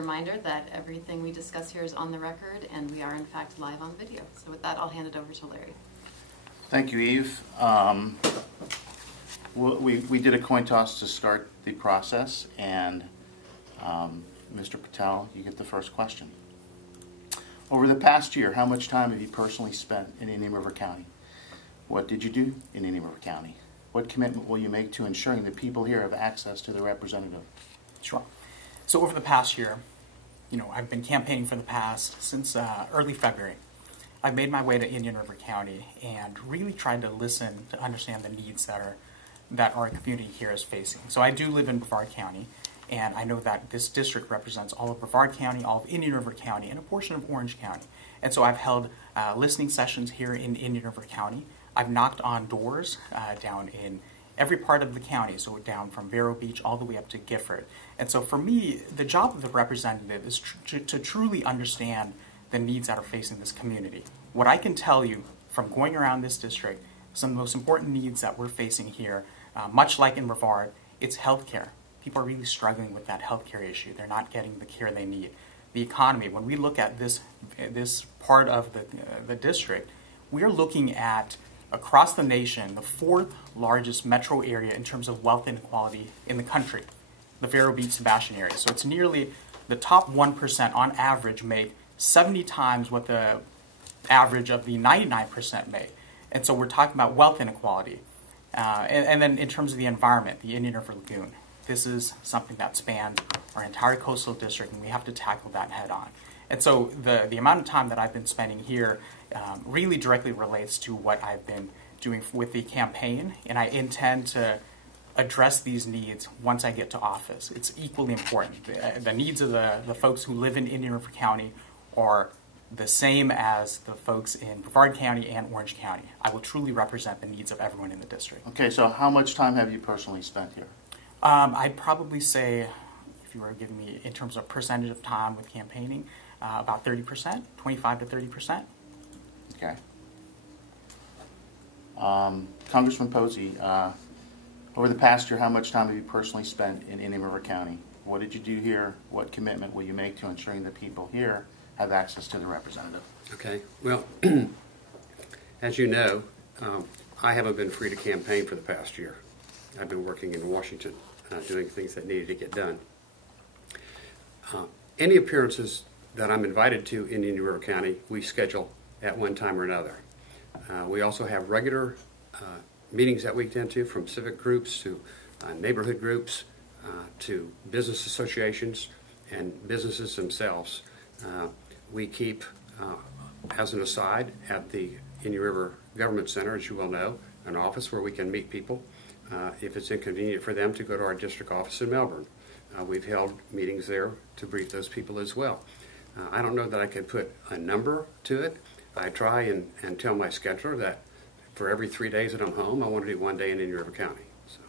reminder that everything we discuss here is on the record, and we are in fact live on video. So with that, I'll hand it over to Larry. Thank you, Eve. We did a coin toss to start the process, and Mr. Patel, you get the first question. Over the past year, how much time have you personally spent in Indian River County? What did you do in Indian River County? What commitment will you make to ensuring that people here have access to their representative? Sure. So over the past year, I've been campaigning since early February. I've made my way to Indian River County and really tried to listen to understand the needs that our community here is facing. So I do live in Brevard County, and I know that this district represents all of Brevard County, all of Indian River County, and a portion of Orange County. And so I've held listening sessions here in Indian River County. I've knocked on doors down in every part of the county, so down from Vero Beach all the way up to Gifford. And so for me, the job of the representative is to truly understand the needs that are facing this community. What I can tell you from going around this district, some of the most important needs that we're facing here, much like in Brevard, it's healthcare. People are really struggling with that healthcare issue. They're not getting the care they need. The economy, when we look at this part of the district, we are looking at, across the nation, the 4th largest metro area in terms of wealth inequality in the country, the Vero Beach Sebastian area. So it's nearly the top 1% on average make 70 times what the average of the 99% make. And so we're talking about wealth inequality. And then in terms of the environment, the Indian River Lagoon, this is something that spans our entire coastal district, and we have to tackle that head on. And so the amount of time that I've been spending here really directly relates to what I've been doing with the campaign, and I intend to address these needs once I get to office. It's equally important. The needs of the folks who live in Indian River County are the same as the folks in Brevard County and Orange County. I will truly represent the needs of everyone in the district. Okay, so how much time have you personally spent here? I'd probably say, if you were giving me in terms of percentage of time with campaigning, about 30%, 25 to 30%. Okay. Congressman Posey, over the past year, how much time have you personally spent in Indian River County? What did you do here? What commitment will you make to ensuring that people here have access to the representative? Okay. Well, as you know, I haven't been free to campaign for the past year. I've been working in Washington, doing things that needed to get done. Any appearances that I'm invited to in Indian River County, we schedule at one time or another. We also have regular meetings that we attend to, from civic groups to neighborhood groups to business associations and businesses themselves. We keep, as an aside, at the Indian River Government Center, as you well know, an office where we can meet people if it's inconvenient for them to go to our district office in Melbourne. We've held meetings there to brief those people as well. I don't know that I could put a number to it. I try and tell my scheduler that for every 3 days that I'm home, I want to do 1 day in Indian River County. So.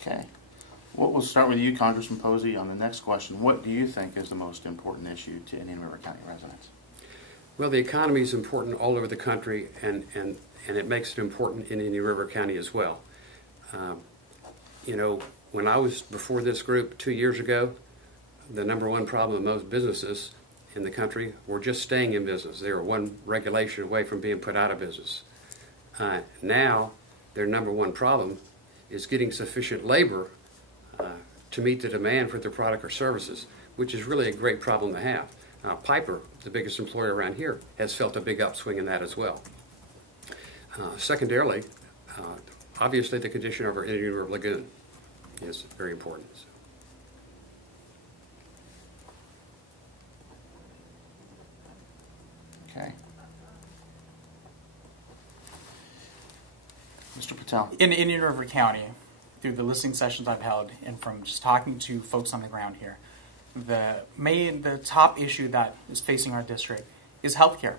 Okay. Well, we'll start with you, Congressman Posey, on the next question. What do you think is the most important issue to Indian River County residents? Well, the economy is important all over the country, and it makes it important in Indian River County as well. When I was before this group 2 years ago, the #1 problem of most businesses in the country were just staying in business. They were one regulation away from being put out of business. Now, their #1 problem is getting sufficient labor to meet the demand for their product or services, which is really a great problem to have. Piper, the biggest employer around here, has felt a big upswing in that as well. Secondarily, obviously the condition of our Indian River Lagoon is very important. Okay. Mr. Patel. In Indian River County, through the listening sessions I've held and from just talking to folks on the ground here, the top issue that is facing our district is healthcare.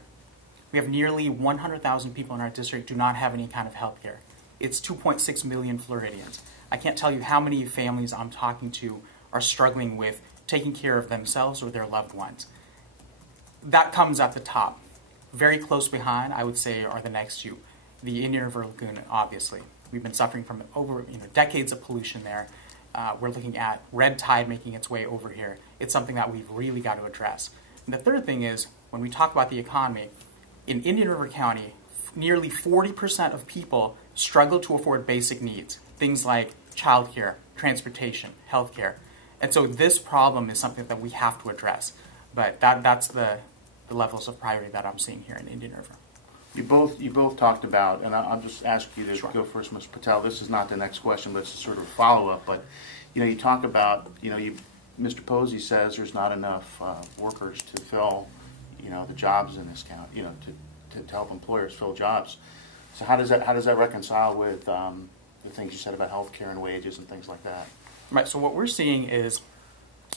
We have nearly 100,000 people in our district do not have any kind of healthcare. It's 2.6 million Floridians. I can't tell you how many families I'm talking to are struggling with taking care of themselves or their loved ones. That comes at the top. Very close behind, I would say, are the next two. The Indian River Lagoon, obviously. We've been suffering from over decades of pollution there, We're looking at red tide making its way over here. It's something that we've really got to address. And the third thing is, when we talk about the economy, in Indian River County, nearly 40% of people struggle to afford basic needs, things like childcare, transportation, healthcare. And so this problem is something that we have to address. But that's the levels of priority that I'm seeing here in Indian River. You both talked about, and I'll just ask you to Sure. go first, Mr. Patel. This is not the next question, but it's sort of a follow-up. But you talk about, Mr. Posey says there's not enough workers to fill, the jobs in this county, to help employers fill jobs. So how does that reconcile with the things you said about health care and wages and things like that? Right. So what we're seeing is,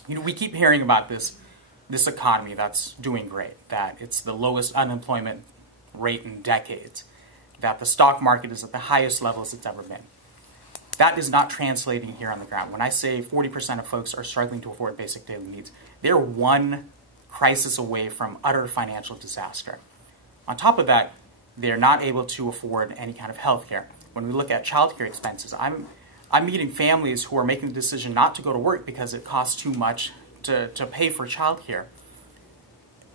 we keep hearing about this economy that's doing great, that it's the lowest unemployment rate in decades, that the stock market is at the highest levels it's ever been. That is not translating here on the ground. When I say 40% of folks are struggling to afford basic daily needs, they're one crisis away from utter financial disaster. On top of that, they're not able to afford any kind of health care. When we look at child care expenses, I'm meeting families who are making the decision not to go to work because it costs too much to pay for child care.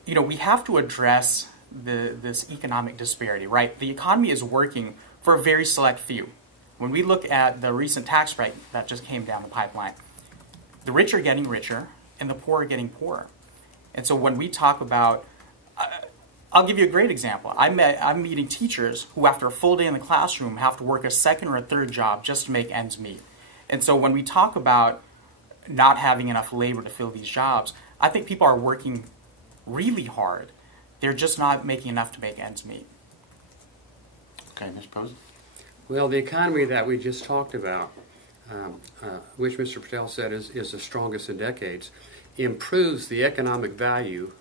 We have to address this economic disparity, right? The economy is working for a very select few. When we look at the recent tax rate that just came down the pipeline, the rich are getting richer and the poor are getting poorer. And so when we talk about, I'll give you a great example. I'm meeting teachers who after a full day in the classroom have to work a second or a third job just to make ends meet. And so when we talk about not having enough labor to fill these jobs, I think people are working really hard. They're just not making enough to make ends meet. Okay, Mr. Posey? Well, the economy that we just talked about, which Mr. Patel said is the strongest in decades, improves the economic value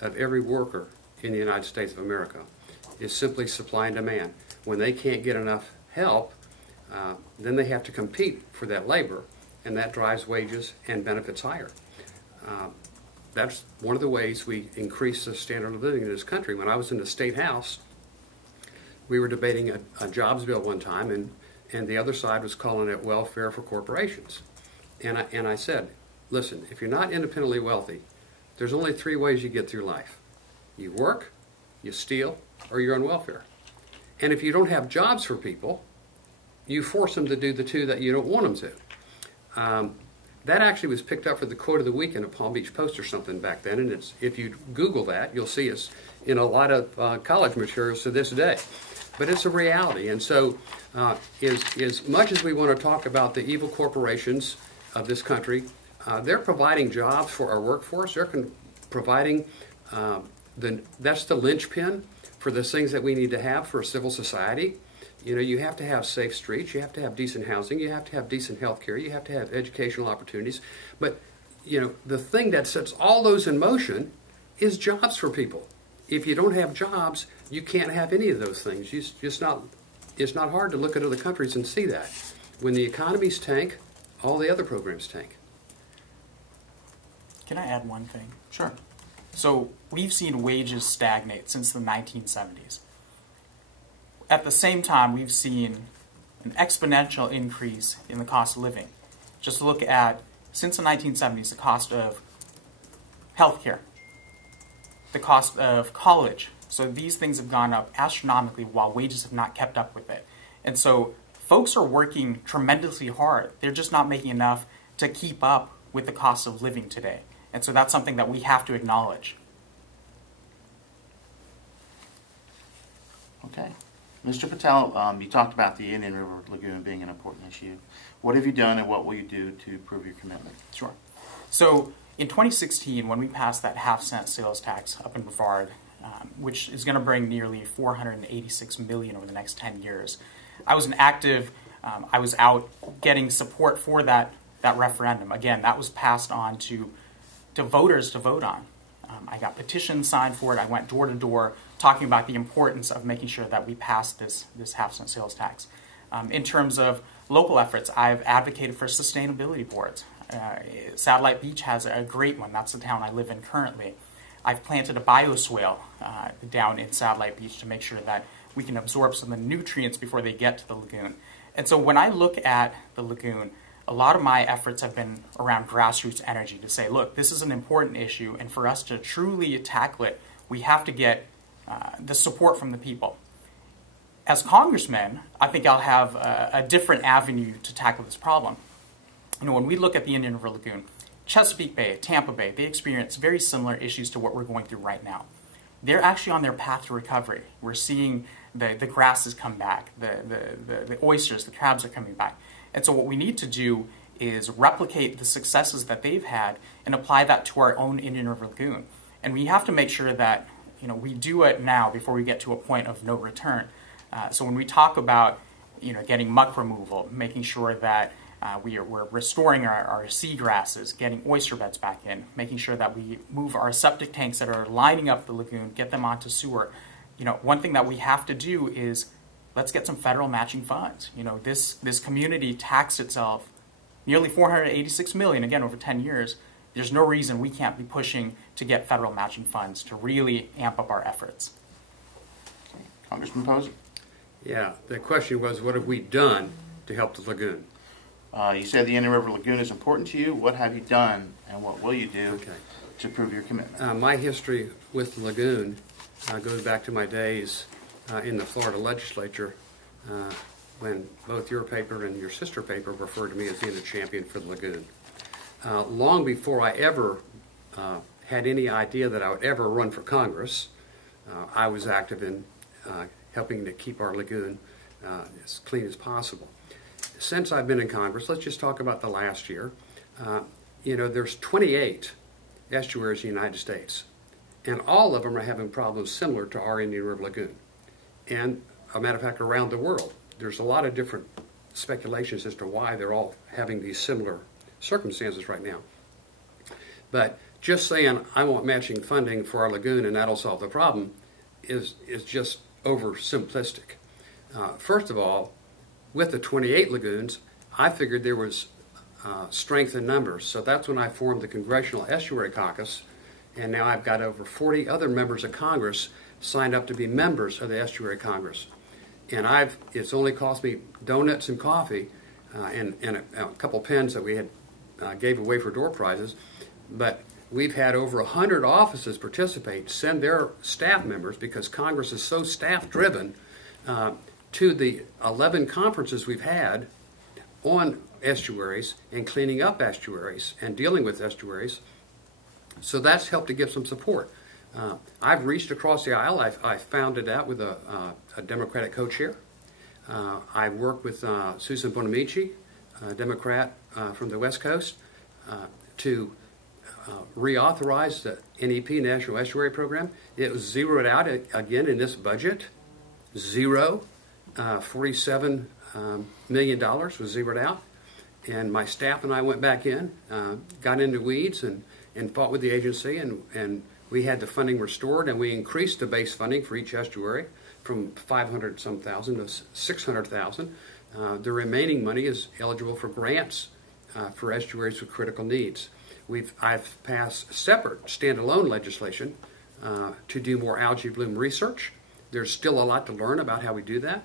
of every worker in the United States of America. It's simply supply and demand. When they can't get enough help, then they have to compete for that labor, and that drives wages and benefits higher. That's one of the ways we increase the standard of living in this country. When I was in the State House, we were debating a jobs bill one time, and the other side was calling it welfare for corporations. And I said, listen, if you're not independently wealthy, there's only three ways you get through life. You work, you steal, or you're on welfare. And if you don't have jobs for people, you force them to do the two that you don't want them to. That actually was picked up for the quote of the week in a Palm Beach Post or something back then, and if you Google that, you'll see us in a lot of college materials to this day. But it's a reality, and so as much as we want to talk about the evil corporations of this country, they're providing jobs for our workforce. They're providing, that's the linchpin for the things that we need to have for a civil society. You have to have safe streets, you have to have decent housing, you have to have decent health care, you have to have educational opportunities. But, the thing that sets all those in motion is jobs for people. If you don't have jobs, you can't have any of those things. It's not hard to look at other countries and see that. When the economies tank, all the other programs tank. Can I add one thing? Sure. So we've seen wages stagnate since the 1970s. At the same time, we've seen an exponential increase in the cost of living. Just look at, since the 1970s, the cost of healthcare, the cost of college. So these things have gone up astronomically while wages have not kept up with it. And so folks are working tremendously hard. They're just not making enough to keep up with the cost of living today. And so that's something that we have to acknowledge. Okay. Mr. Patel, you talked about the Indian River Lagoon being an important issue. What have you done and what will you do to prove your commitment? Sure. So in 2016, when we passed that half-cent sales tax up in Brevard, which is going to bring nearly $486 million over the next 10 years, I was I was out getting support for that referendum. Again, that was passed on to voters to vote on. I got petitions signed for it. I went door to door talking about the importance of making sure that we pass this half-cent sales tax. In terms of local efforts, I've advocated for sustainability boards. Satellite Beach has a great one. That's the town I live in currently. I've planted a bioswale down in Satellite Beach to make sure that we can absorb some of the nutrients before they get to the lagoon. And so when I look at the lagoon, a lot of my efforts have been around grassroots energy to say, look, this is an important issue, and for us to truly tackle it, we have to get the support from the people. As congressmen, I think I'll have a different avenue to tackle this problem. You know, when we look at the Indian River Lagoon, Chesapeake Bay, Tampa Bay, they experience very similar issues to what we're going through right now. They're actually on their path to recovery. We're seeing the grasses come back, the oysters, the crabs are coming back. And so what we need to do is replicate the successes that they've had and apply that to our own Indian River Lagoon. And we have to make sure that, you know, we do it now before we get to a point of no return. So when we talk about, you know, getting muck removal, making sure that we're restoring our seagrasses, getting oyster beds back in, making sure that we move our septic tanks that are lining up the lagoon, get them onto sewer. You know, one thing that we have to do is let's get some federal matching funds. You know, this community taxed itself nearly $486 million, again, over 10 years. There's no reason we can't be pushing to get federal matching funds to really amp up our efforts. Congressman Posey? Yeah, the question was, what have we done to help the lagoon? You said the Indian River Lagoon is important to you. What have you done, and what will you do Okay. to prove your commitment? My history with the lagoon goes back to my days in the Florida legislature when both your paper and your sister paper referred to me as being a champion for the lagoon. Long before I ever had any idea that I would ever run for Congress, I was active in helping to keep our lagoon as clean as possible. Since I've been in Congress, let's just talk about the last year. You know, there's 28 estuaries in the United States, and all of them are having problems similar to our Indian River Lagoon. And, a matter of fact, around the world, there's a lot of different speculations as to why they're all having these similar circumstances right now. But just saying, I want matching funding for our lagoon and that'll solve the problem is just oversimplistic. First of all, with the 28 lagoons, I figured there was strength in numbers. So that's when I formed the Congressional Estuary Caucus, and now I've got over 40 other members of Congress signed up to be members of the Estuary Congress. And it's only cost me donuts and coffee and a couple pens that we had gave away for door prizes, but we've had over 100 offices participate, send their staff members, because Congress is so staff-driven, to the 11 conferences we've had on estuaries and cleaning up estuaries and dealing with estuaries. So that's helped to give some support. I've reached across the aisle. I found it out with a Democratic co-chair. I worked with Susan Bonamici, a Democrat from the West Coast, to reauthorize the NEP, National Estuary Program. It was zeroed out again in this budget. Zero. $47 million was zeroed out. And my staff and I went back in, got into weeds and fought with the agency, and we had the funding restored, and we increased the base funding for each estuary from 500-some thousand to 600,000. The remaining money is eligible for grants for estuaries with critical needs. I've passed separate standalone legislation to do more algae bloom research. There's still a lot to learn about how we do that.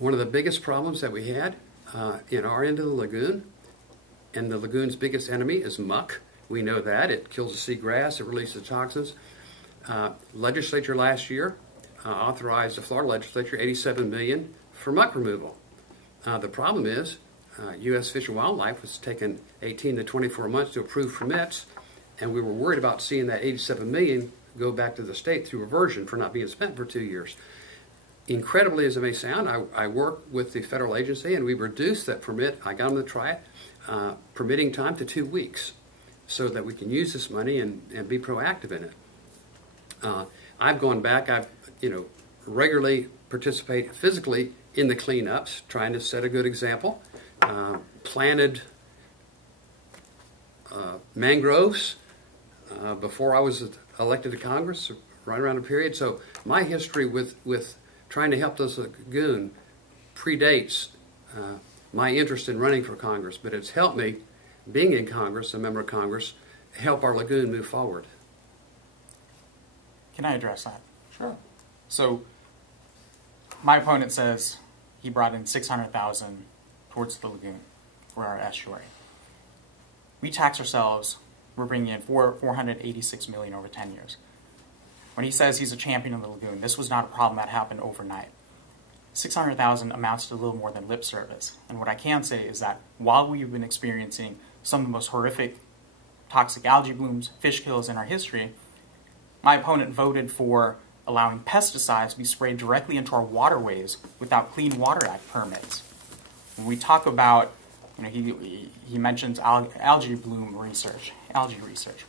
One of the biggest problems that we had in our end of the lagoon, and the lagoon's biggest enemy is muck. We know that. It kills the seagrass, it releases toxins. Legislature last year authorized, the Florida legislature, $87 million for muck removal. The problem is U.S. Fish and Wildlife was taking 18 to 24 months to approve permits, and we were worried about seeing that $87 million go back to the state through reversion for not being spent for 2 years. Incredibly as it may sound, I worked with the federal agency, and we reduced that permit. I got them to try it, permitting time to 2 weeks, so that we can use this money and be proactive in it. I've gone back. I've regularly participate physically in the cleanups, trying to set a good example. Planted mangroves before I was elected to Congress, right around the period. So my history with trying to help this lagoon predates my interest in running for Congress, but it's helped me, being in Congress, a member of Congress, help our lagoon move forward. Can I address that? Sure. So my opponent says he brought in $600,000 towards the lagoon. for our estuary. We tax ourselves, we're bringing in $486 million over 10 years. When he says he's a champion of the lagoon, this was not a problem that happened overnight. 600,000 amounts to a little more than lip service. And what I can say is that while we've been experiencing some of the most horrific toxic algae blooms, fish kills in our history, my opponent voted for allowing pesticides to be sprayed directly into our waterways without Clean Water Act permits. When we talk about, he mentions algae bloom research, algae research.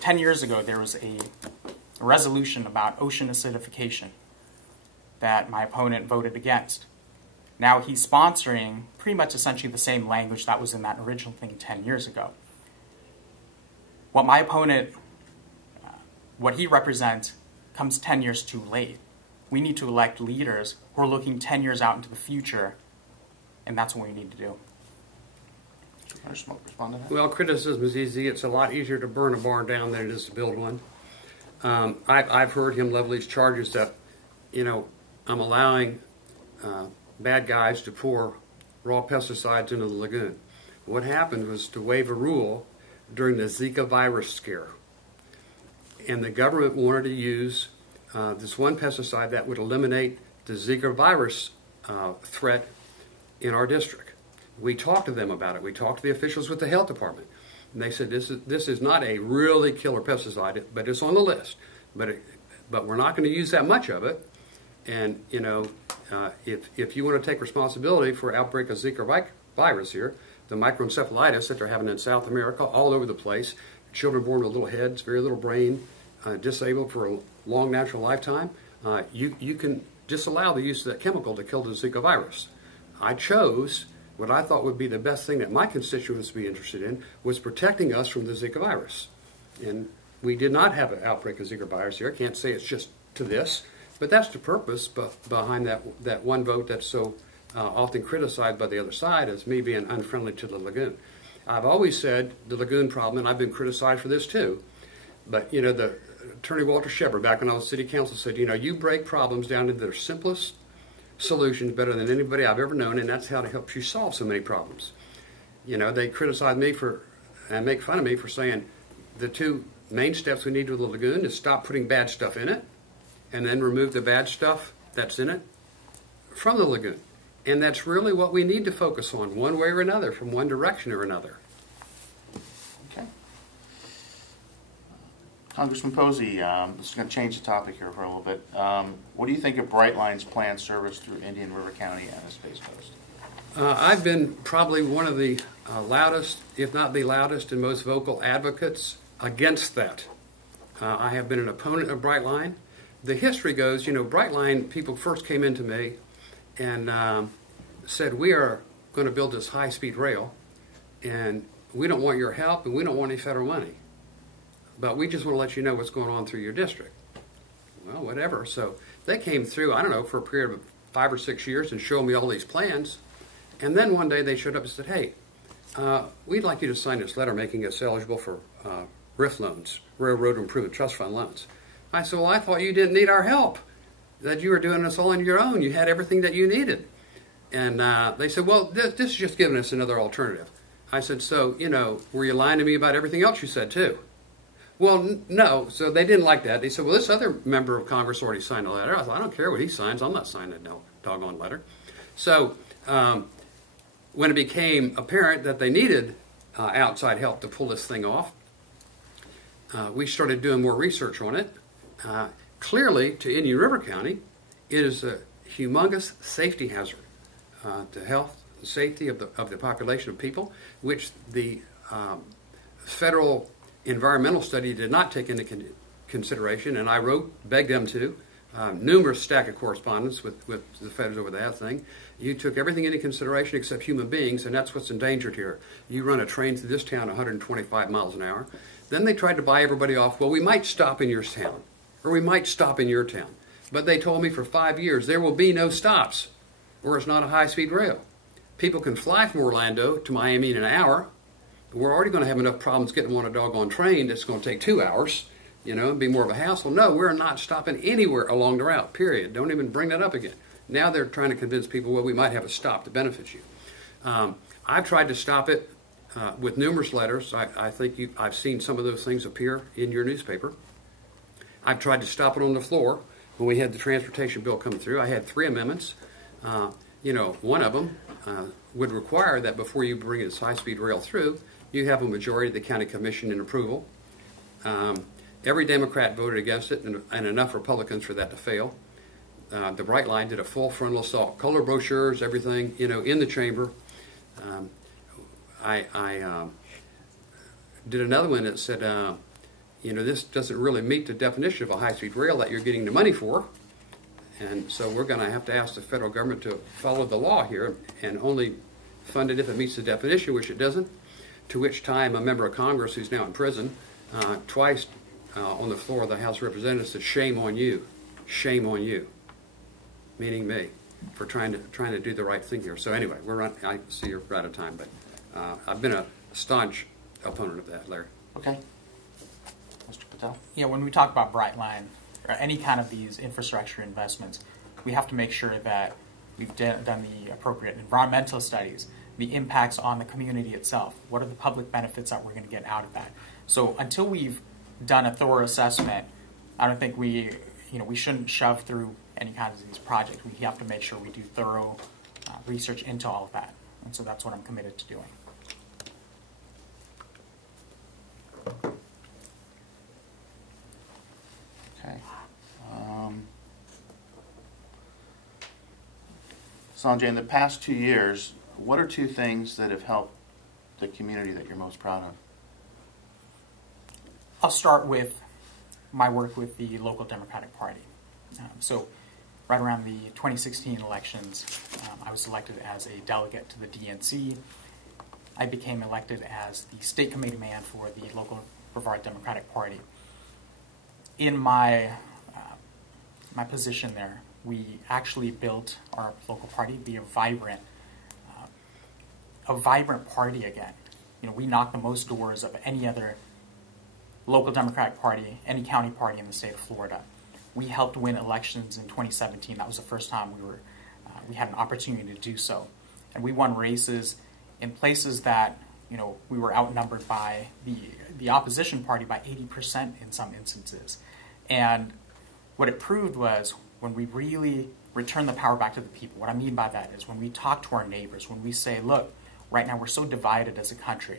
10 years ago there was a resolution about ocean acidification that my opponent voted against. Now he's sponsoring pretty much essentially the same language that was in that original thing 10 years ago. What my opponent, what he represents, comes 10 years too late. We need to elect leaders who are looking 10 years out into the future, and that's what we need to do. Can I respond to that? Well, criticism is easy. It's a lot easier to burn a barn down than it is to build one. I've heard him level these charges that, I'm allowing bad guys to pour raw pesticides into the lagoon. What happened was to waive a rule during the Zika virus scare. And the government wanted to use this one pesticide that would eliminate the Zika virus threat in our district. We talked to them about it. We talked to the officials with the health department. And they said, this is not a really killer pesticide, but it's on the list. But we're not going to use that much of it. And, if you want to take responsibility for outbreak of Zika virus here, the microencephalitis that they're having in South America, all over the place, children born with little heads, very little brain, disabled for a long natural lifetime, you can disallow the use of that chemical to kill the Zika virus. I chose what I thought would be the best thing that my constituents would be interested in, was protecting us from the Zika virus. And we did not have an outbreak of Zika virus here. I can't say it's just to this, but that's the purpose behind that one vote that's so often criticized by the other side as me being unfriendly to the lagoon. I've always said the lagoon problem, and I've been criticized for this too, but the Attorney Walter Shepard, back when I was city council, said, you break problems down into their simplest solutions better than anybody I've ever known, and that's how to help you solve so many problems. They criticize me and make fun of me for saying the two main steps we need with the lagoon is stop putting bad stuff in it, and then remove the bad stuff that's in it from the lagoon. And that's really what we need to focus on, one way or another, from one direction or another. Okay. Congressman Posey, this is going to change the topic here for a little bit. What do you think of Brightline's planned service through Indian River County and the Space Coast? I've been probably one of the loudest, if not the loudest and most vocal advocates against that. I have been an opponent of Brightline. The history goes, Brightline people first came into me and said, we are going to build this high-speed rail, and we don't want your help, and we don't want any federal money. But we just want to let you know what's going on through your district. Well, whatever. So they came through, I don't know, for a period of 5 or 6 years and showed me all these plans. And then one day they showed up and said, hey, we'd like you to sign this letter making us eligible for RIF loans, Railroad Improvement Trust Fund loans. I said, well, I thought you didn't need our help, that you were doing this all on your own. You had everything that you needed. And they said, well, this is just giving us another alternative. I said, so, were you lying to me about everything else you said, too? Well, no. So they didn't like that. They said, well, this other member of Congress already signed a letter. I said, I don't care what he signs. I'm not signing a doggone letter. So when it became apparent that they needed outside help to pull this thing off, we started doing more research on it. Clearly, to Indian River County, it is a humongous safety hazard to health and safety of the population of people, which the federal environmental study did not take into consideration, and I begged them to, numerous stack of correspondence with the feds over that thing. You took everything into consideration except human beings, and that's what's endangered here. You run a train through this town 125 miles an hour. Then they tried to buy everybody off, well, we might stop in your town, or we might stop in your town. But they told me for 5 years, there will be no stops, or it's not a high-speed rail. People can fly from Orlando to Miami in an hour. We're already going to have enough problems getting them on a doggone train that's going to take 2 hours, and be more of a hassle. No, we're not stopping anywhere along the route, period. Don't even bring that up again. Now they're trying to convince people, well, we might have a stop to benefit you. I've tried to stop it with numerous letters. I think I've seen some of those things appear in your newspaper. I've tried to stop it on the floor. When we had the transportation bill come through, I had 3 amendments. One of them would require that before you bring this high-speed rail through, you have a majority of the county commission in approval. Every Democrat voted against it, and enough Republicans for that to fail. The Bright Line did a full frontal assault, color brochures, everything, in the chamber. I did another one that said, this doesn't really meet the definition of a high-speed rail that you're getting the money for. And so we're going to have to ask the federal government to follow the law here and only fund it if it meets the definition, which it doesn't. To which time a member of Congress who's now in prison twice on the floor of the House of Representatives said, "Shame on you, meaning me, for trying to do the right thing here." So anyway, I see you're out of time, but I've been a staunch opponent of that, Larry. Okay. Mr. Patel? Yeah, when we talk about Bright Line, or any kind of these infrastructure investments, we have to make sure that we've done the appropriate environmental studies, the impacts on the community itself. What are the public benefits that we're going to get out of that? So until we've done a thorough assessment, I don't think we shouldn't shove through any kinds of these projects. We have to make sure we do thorough research into all of that. And so that's what I'm committed to doing. Okay. Sanjay, in the past 2 years, what are 2 things that have helped the community that you're most proud of? I'll start with my work with the local Democratic Party. So right around the 2016 elections, I was elected as a delegate to the DNC. I became elected as the state committee man for the local Brevard Democratic Party. In my position there, we actually built our local party to be a vibrant party again. We knocked the most doors of any other local Democratic Party, any county party in the state of Florida. We helped win elections in 2017. That was the first time we had an opportunity to do so, and we won races in places that we were outnumbered by the opposition party by 80% in some instances. And what it proved was when we really return the power back to the people. What I mean by that is when we talk to our neighbors, when we say, look, right now we're so divided as a country,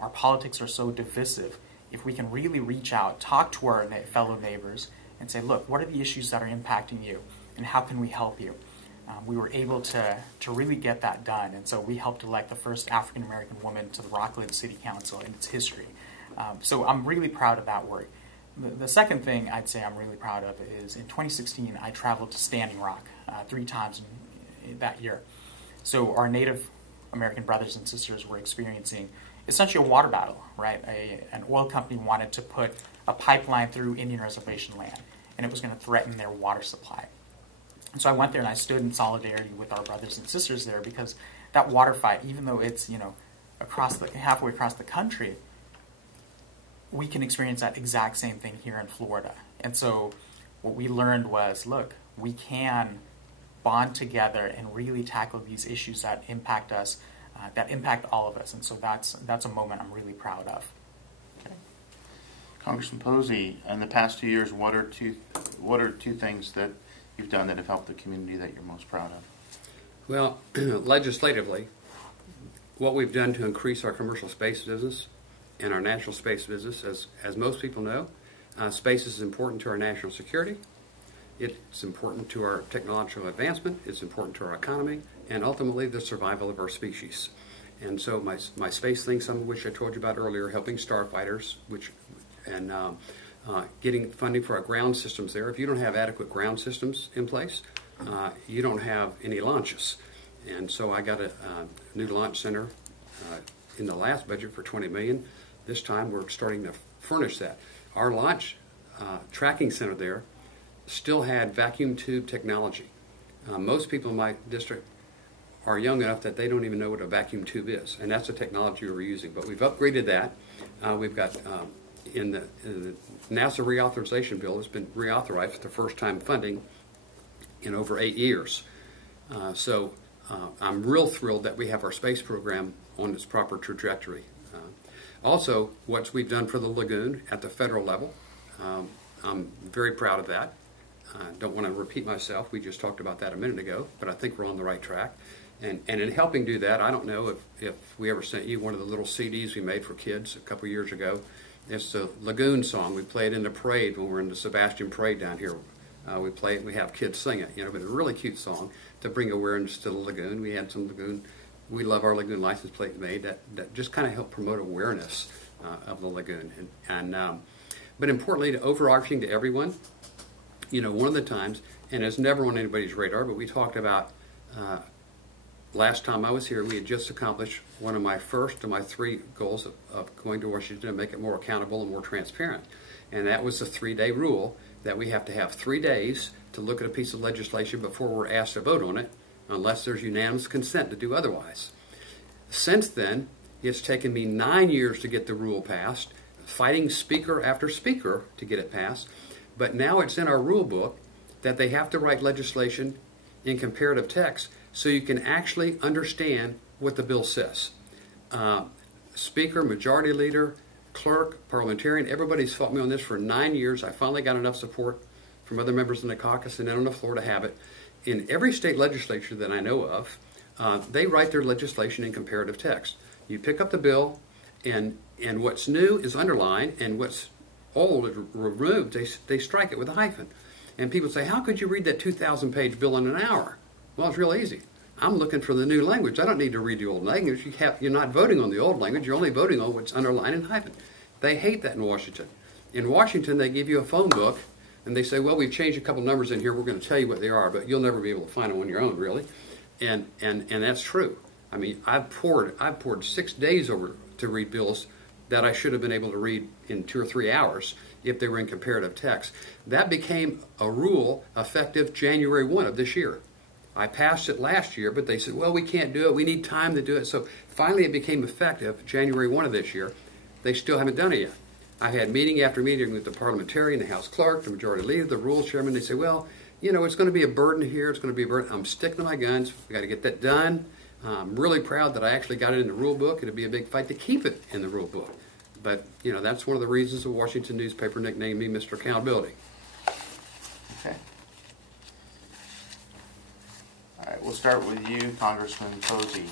our politics are so divisive. If we can really reach out, talk to our fellow neighbors and say, look, what are the issues that are impacting you and how can we help you? We were able to really get that done. And so we helped elect the first African-American woman to the Rockledge City Council in its history. So I'm really proud of that work. The second thing I'd say I'm really proud of is in 2016, I traveled to Standing Rock 3 times in that year. So our Native American brothers and sisters were experiencing essentially a water battle, right? An oil company wanted to put a pipeline through Indian reservation land, and it was going to threaten their water supply. And so I went there and I stood in solidarity with our brothers and sisters there because that water fight, even though it's halfway across the country, we can experience that exact same thing here in Florida. And so what we learned was, look, we can bond together and really tackle these issues that impact us, that impact all of us. And so that's a moment I'm really proud of. Okay. Congressman Posey, in the past 2 years, what are two things that you've done that have helped the community that you're most proud of? Well, legislatively, what we've done to increase our commercial space business and our national space business, as most people know, space is important to our national security. It's important to our technological advancement. It's important to our economy, and ultimately the survival of our species. And so my space thing, some of which I told you about earlier, helping starfighters, and getting funding for our ground systems there. If you don't have adequate ground systems in place, you don't have any launches. And so I got a new launch center in the last budget for $20 million. This time we're starting to furnish that. Our launch tracking center there still had vacuum tube technology. Most people in my district are young enough that they don't even know what a vacuum tube is, and that's the technology we're using. But we've upgraded that. We've got in the NASA reauthorization bill, has been reauthorized for the first time funding in over 8 years. So I'm real thrilled that we have our space program on its proper trajectory. Also, what we've done for the lagoon at the federal level, I'm very proud of that. I don't want to repeat myself. We just talked about that a minute ago, but I think we're on the right track. And in helping do that, I don't know if we ever sent you one of the little CDs we made for kids a couple years ago. It's the Lagoon song. We play it in the parade when we're in the Sebastian Parade down here. We play it and we have kids sing it, but it's a really cute song to bring awareness to the lagoon. We had some lagoon, we love our lagoon license plate made that just kind of help promote awareness of the lagoon. But importantly, overarching to everyone, one of the times, and it's never on anybody's radar, but we talked about last time I was here, we had just accomplished one of my first of my 3 goals of going to Washington to make it more accountable and more transparent. And that was the 3-day rule that we have to have 3 days to look at a piece of legislation before we're asked to vote on it, unless there's unanimous consent to do otherwise. Since then, it's taken me 9 years to get the rule passed, fighting speaker after speaker to get it passed, but now it's in our rule book that they have to write legislation in comparative text so you can actually understand what the bill says. Speaker, majority leader, clerk, parliamentarian, everybody's fought me on this for 9 years. I finally got enough support from other members in the caucus and then on the floor to have it. In every state legislature that I know of, they write their legislation in comparative text. You pick up the bill, and what's new is underlined, and what's old is removed. They strike it with a hyphen. And people say, how could you read that 2,000-page bill in an hour? Well, it's real easy. I'm looking for the new language. I don't need to read the old language. You're not voting on the old language. You're only voting on what's underlined and hyphen. They hate that in Washington. In Washington, they give you a phone book, and they say, well, we've changed a couple numbers in here. We're going to tell you what they are, but you'll never be able to find them on your own, really. And that's true. I mean, I've poured 6 days over to read bills that I should have been able to read in 2 or 3 hours if they were in comparative text. That became a rule effective January 1 of this year. I passed it last year, but they said, well, we can't do it. We need time to do it. So finally it became effective January 1 of this year. They still haven't done it yet. I've had meeting after meeting with the parliamentarian, the House clerk, the majority leader, the rules chairman. They say, well, it's going to be a burden here. It's going to be a burden. I'm sticking to my guns. We've got to get that done. I'm really proud that I actually got it in the rule book. It'll be a big fight to keep it in the rule book. But, that's one of the reasons the Washington newspaper nicknamed me Mr. Accountability. Okay. All right, we'll start with you, Congressman Posey.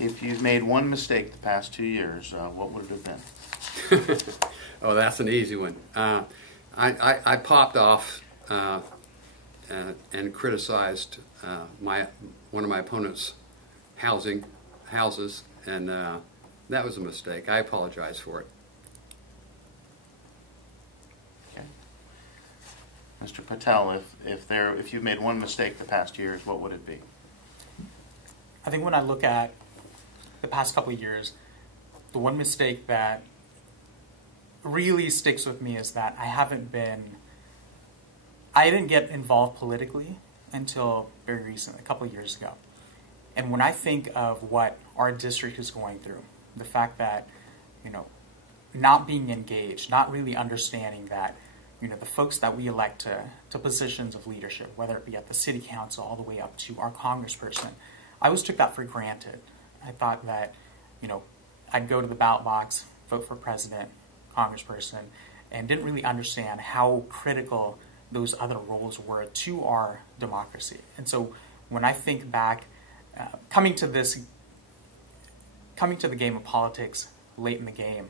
If you've made one mistake the past 2 years, what would it have been? Oh, that's an easy one. I popped off and criticized one of my opponent's houses, and that was a mistake. I apologize for it. Okay. Mr. Patel, if you've made one mistake the past years, what would it be? I think when I look at the past couple of years, the one mistake that really sticks with me is that I didn't get involved politically until very recently, a couple of years ago. And when I think of what our district is going through, the fact that, not being engaged, not really understanding that, the folks that we elect to positions of leadership, whether it be at the city council all the way up to our congressperson, I always took that for granted. I thought that, I'd go to the ballot box, vote for president, congressperson, and didn't really understand how critical those other roles were to our democracy. And so when I think back, coming to the game of politics late in the game,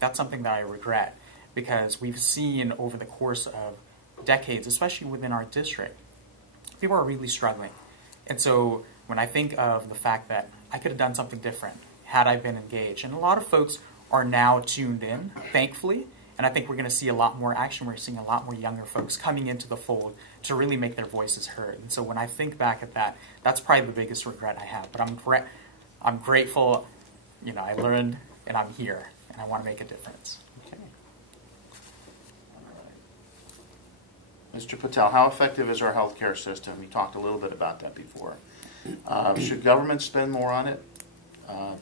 that's something that I regret, because we've seen over the course of decades, especially within our district, people are really struggling. And so when I think of the fact that I could have done something different had I been engaged, and a lot of folks are now tuned in, thankfully, and I think we're going to see a lot more action. We're seeing a lot more younger folks coming into the fold to really make their voices heard. And so when I think back at that, that's probably the biggest regret I have. But I'm grateful, I learned and I'm here, and I want to make a difference. Okay. All right. Mr. Patel, how effective is our healthcare system? You talked a little bit about that before. Should government spend more on it,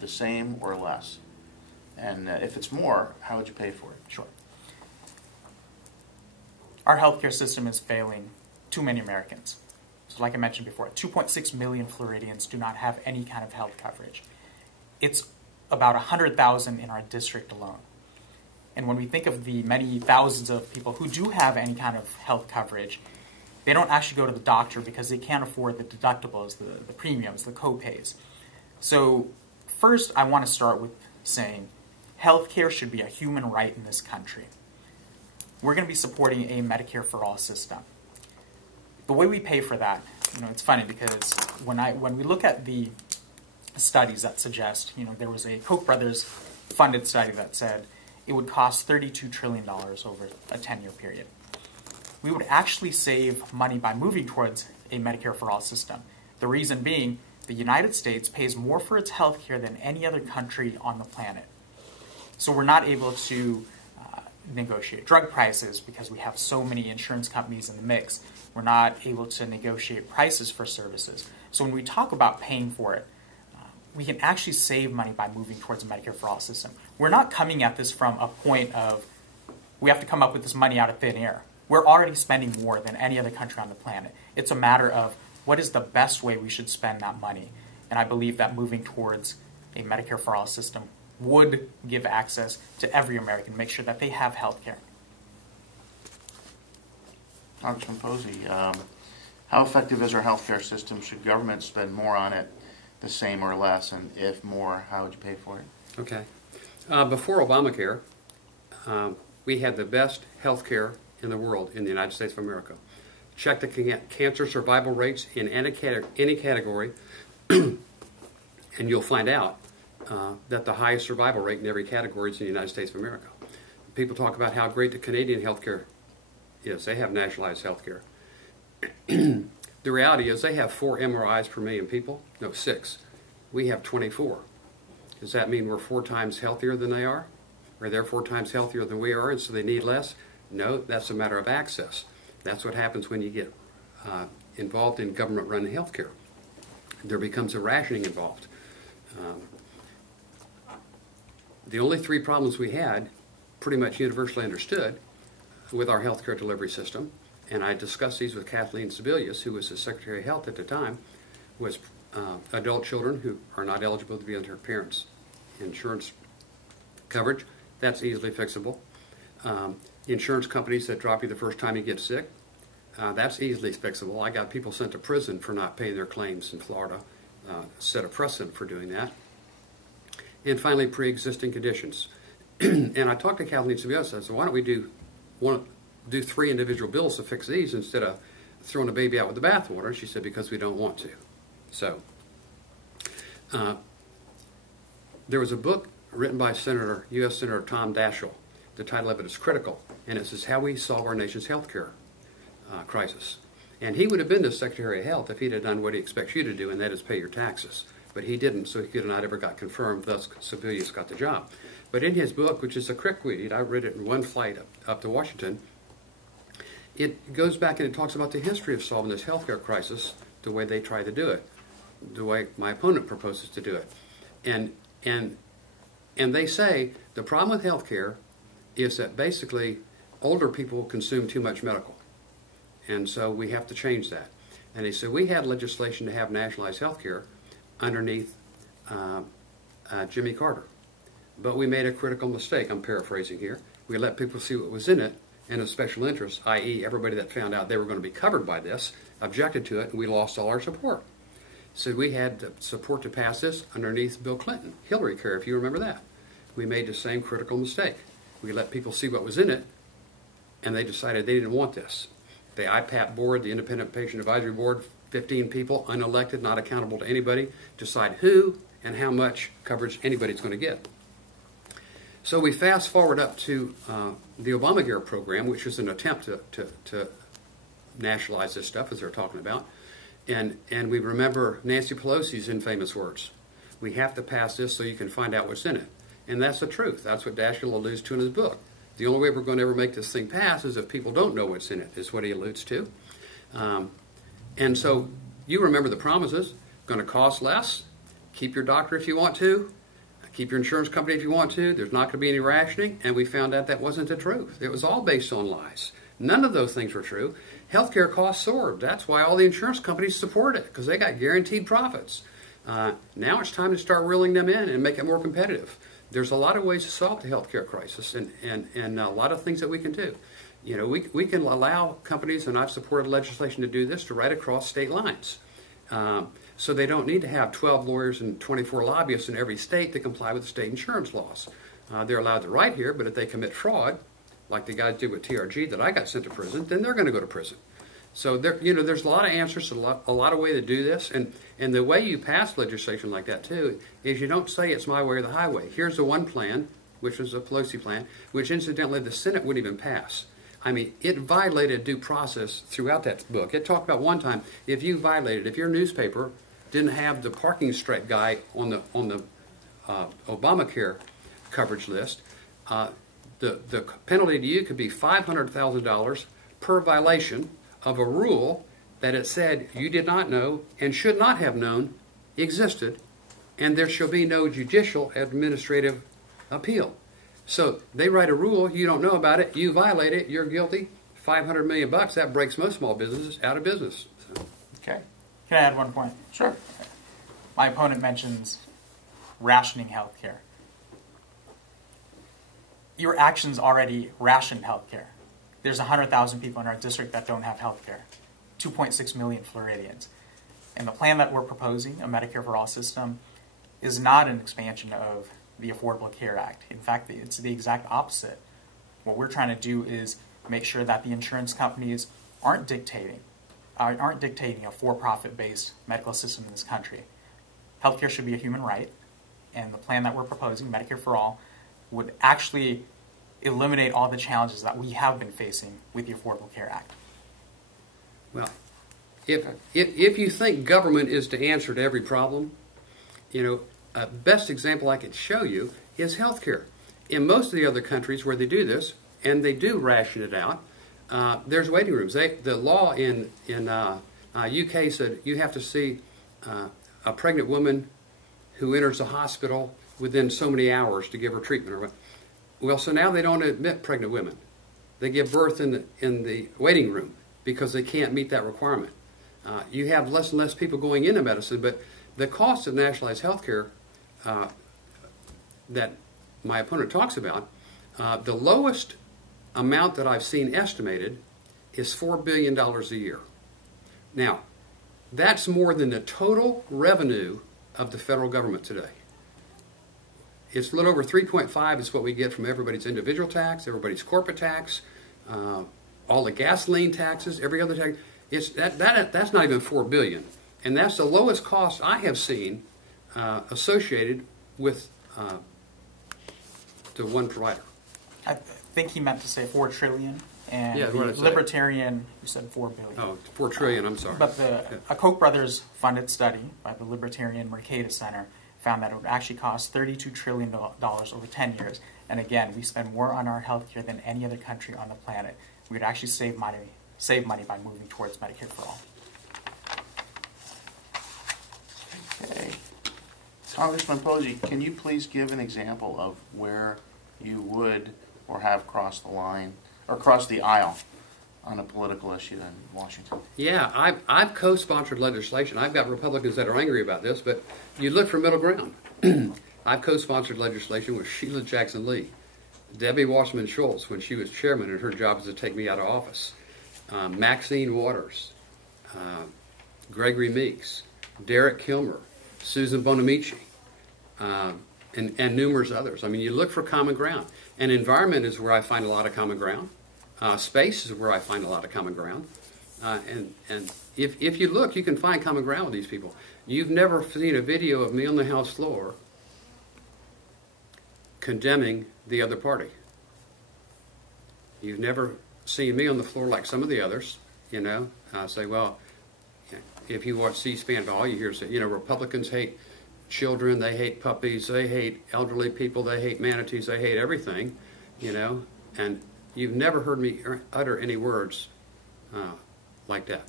the same or less? And if it's more, how would you pay for it? Sure. Our healthcare system is failing too many Americans. So like I mentioned before, 2.6 million Floridians do not have any kind of health coverage. It's about 100,000 in our district alone. And when we think of the many thousands of people who do have any kind of health coverage, they don't actually go to the doctor because they can't afford the deductibles, the premiums, the co-pays. So first, I want to start with saying healthcare should be a human right in this country. We're going to be supporting a Medicare for All system. The way we pay for that, it's funny because when we look at the studies that suggest, there was a Koch brothers funded study that said it would cost $32 trillion over a 10-year period. We would actually save money by moving towards a Medicare for All system. The reason being, the United States pays more for its health care than any other country on the planet. So we're not able to negotiate drug prices because we have so many insurance companies in the mix. We're not able to negotiate prices for services. So when we talk about paying for it, we can actually save money by moving towards a Medicare for All system. We're not coming at this from a point of we have to come up with this money out of thin air. We're already spending more than any other country on the planet. It's a matter of what is the best way we should spend that money. And I believe that moving towards a Medicare for All system would give access to every American, make sure that they have health care. Congressman Posey, how effective is our healthcare system? Should government spend more on it, the same or less? And if more, how would you pay for it? Okay. Before Obamacare, we had the best health care in the world in the United States of America. Check the cancer survival rates in any category, and you'll find out that the highest survival rate in every category is in the United States of America. People talk about how great the Canadian healthcare is. They have nationalized healthcare. The reality is they have 4 MRIs per million people. No, 6. We have 24. Does that mean we're 4 times healthier than they are? Or they're 4 times healthier than we are, and so they need less? No, that's a matter of access. That's what happens when you get involved in government-run healthcare. There becomes a rationing involved. The only 3 problems we had, pretty much universally understood, with our healthcare delivery system, and I discussed these with Kathleen Sebelius, who was the Secretary of Health at the time, was adult children who are not eligible to be under their parents' insurance coverage. That's easily fixable. Insurance companies that drop you the first time you get sick, that's easily fixable. I got people sent to prison for not paying their claims in Florida, set a precedent for doing that. And finally, pre-existing conditions. And I talked to Kathleen Sebelius. I said, why don't we do 3 individual bills to fix these instead of throwing a baby out with the bathwater? She said, because we don't want to. So, there was a book written by U.S. Senator Tom Daschle. The title of it is Critical, and it says How We Solve Our Nation's Healthcare Crisis. And he would have been the Secretary of Health if he'd have done what he expects you to do, and that is pay your taxes. But he didn't, so he could not ever got confirmed, thus Sebelius got the job. But in his book, which is a quick read, I read it in one flight up to Washington, it goes back and it talks about the history of solving this healthcare crisis, the way they try to do it, the way my opponent proposes to do it. And they say the problem with healthcare is that basically older people consume too much medical. And so we have to change that. And they said we had legislation to have nationalized healthcare underneath Jimmy Carter. But we made a critical mistake. I'm paraphrasing here. We let people see what was in it, and a special interest, i.e. everybody that found out they were going to be covered by this, objected to it, and we lost all our support. So we had support to pass this underneath Bill Clinton, Hillary Care, if you remember that. We made the same critical mistake. We let people see what was in it, and they decided they didn't want this. The IPAP board, the Independent Patient Advisory Board, 15 people, unelected, not accountable to anybody, decide who and how much coverage anybody's going to get. So we fast forward up to the Obamacare program, which is an attempt to nationalize this stuff, as they're talking about. And we remember Nancy Pelosi's infamous words. We have to pass this so you can find out what's in it. And that's the truth. That's what Daschle alludes to in his book. The only way we're going to ever make this thing pass is if people don't know what's in it, is what he alludes to. And so you remember the promises. Going to cost less. Keep your doctor if you want to. Keep your insurance company if you want to. There's not going to be any rationing. And we found out that wasn't the truth. It was all based on lies. None of those things were true. healthcare costs soared. That's why all the insurance companies support it, because they got guaranteed profits. Now it's time to start reeling them in and make it more competitive. There's a lot of ways to solve the healthcare crisis, and a lot of things that we can do. You know, we can allow companies, and I've supported legislation to do this, to right across state lines. So they don't need to have 12 lawyers and 24 lobbyists in every state to comply with the state insurance laws. They're allowed to write here, but if they commit fraud, like the guys did with TRG that I got sent to prison, then they're going to go to prison. So there, you know, there's a lot of answers, a lot of ways to do this, and the way you pass legislation like that too is you don't say it's my way or the highway. Here's the one plan, which was the Pelosi plan, which incidentally the Senate wouldn't even pass. I mean, it violated due process throughout that book. It talked about one time if you violated, if your newspaper didn't have the parking stripe guy on the Obamacare coverage list, the penalty to you could be $500,000 per violation of a rule that it said you did not know and should not have known existed, and there shall be no judicial administrative appeal. So they write a rule, you don't know about it, you violate it, you're guilty, $500 million bucks. That breaks most small businesses out of business. So. Okay. Can I add one point? Sure. My opponent mentions rationing healthcare. Your actions already rationed healthcare. There's 100,000 people in our district that don't have healthcare, 2.6 million Floridians. And the plan that we're proposing, a Medicare for All system, is not an expansion of the Affordable Care Act. In fact, it's the exact opposite. What we're trying to do is make sure that the insurance companies aren't dictating a for-profit-based medical system in this country. Healthcare should be a human right, and the plan that we're proposing, Medicare for All, would actually eliminate all the challenges that we have been facing with the Affordable Care Act. Well, if you think government is the answer to every problem, you know, a best example I could show you is healthcare. In most of the other countries where they do this, and they do ration it out, there's waiting rooms. The law in UK said you have to see a pregnant woman who enters a hospital within so many hours to give her treatment. Well, so now they don't admit pregnant women. They give birth in the waiting room because they can't meet that requirement. You have less and less people going into medicine, but the cost of nationalized health care that my opponent talks about, the lowest amount that I've seen estimated is $4 billion a year. Now, that's more than the total revenue of the federal government today. It's a little over 3.5 is what we get from everybody's individual tax, everybody's corporate tax, all the gasoline taxes, every other tax. That's not even $4 billion. And that's the lowest cost I have seen associated with the one provider. I think he meant to say $4 trillion, and yeah, the Libertarian, you said $4 billion. Oh, $4 trillion, I'm sorry. But a Koch brothers funded study by the Libertarian Mercatus Center found that it would actually cost $32 trillion over 10 years. And again, we spend more on our health care than any other country on the planet. We would actually save money by moving towards Medicare for All. Okay. Congressman Posey, can you please give an example of where you would or have crossed the line or crossed the aisle on a political issue in Washington? Yeah, I've co-sponsored legislation. I've got Republicans that are angry about this, but you look for middle ground. I've co-sponsored legislation with Sheila Jackson Lee, Debbie Wasserman Schultz when she was chairman and her job was to take me out of office, Maxine Waters, Gregory Meeks, Derek Kilmer, Susan Bonamici, and numerous others. I mean, you look for common ground. And environment is where I find a lot of common ground. Space is where I find a lot of common ground. And if you look, you can find common ground with these people. You've never seen a video of me on the House floor condemning the other party. You've never seen me on the floor like some of the others, you know, say, well, if you watch C-SPAN, all you hear is, you know, Republicans hate children, they hate puppies, they hate elderly people, they hate manatees, they hate everything, you know, and you've never heard me utter any words like that.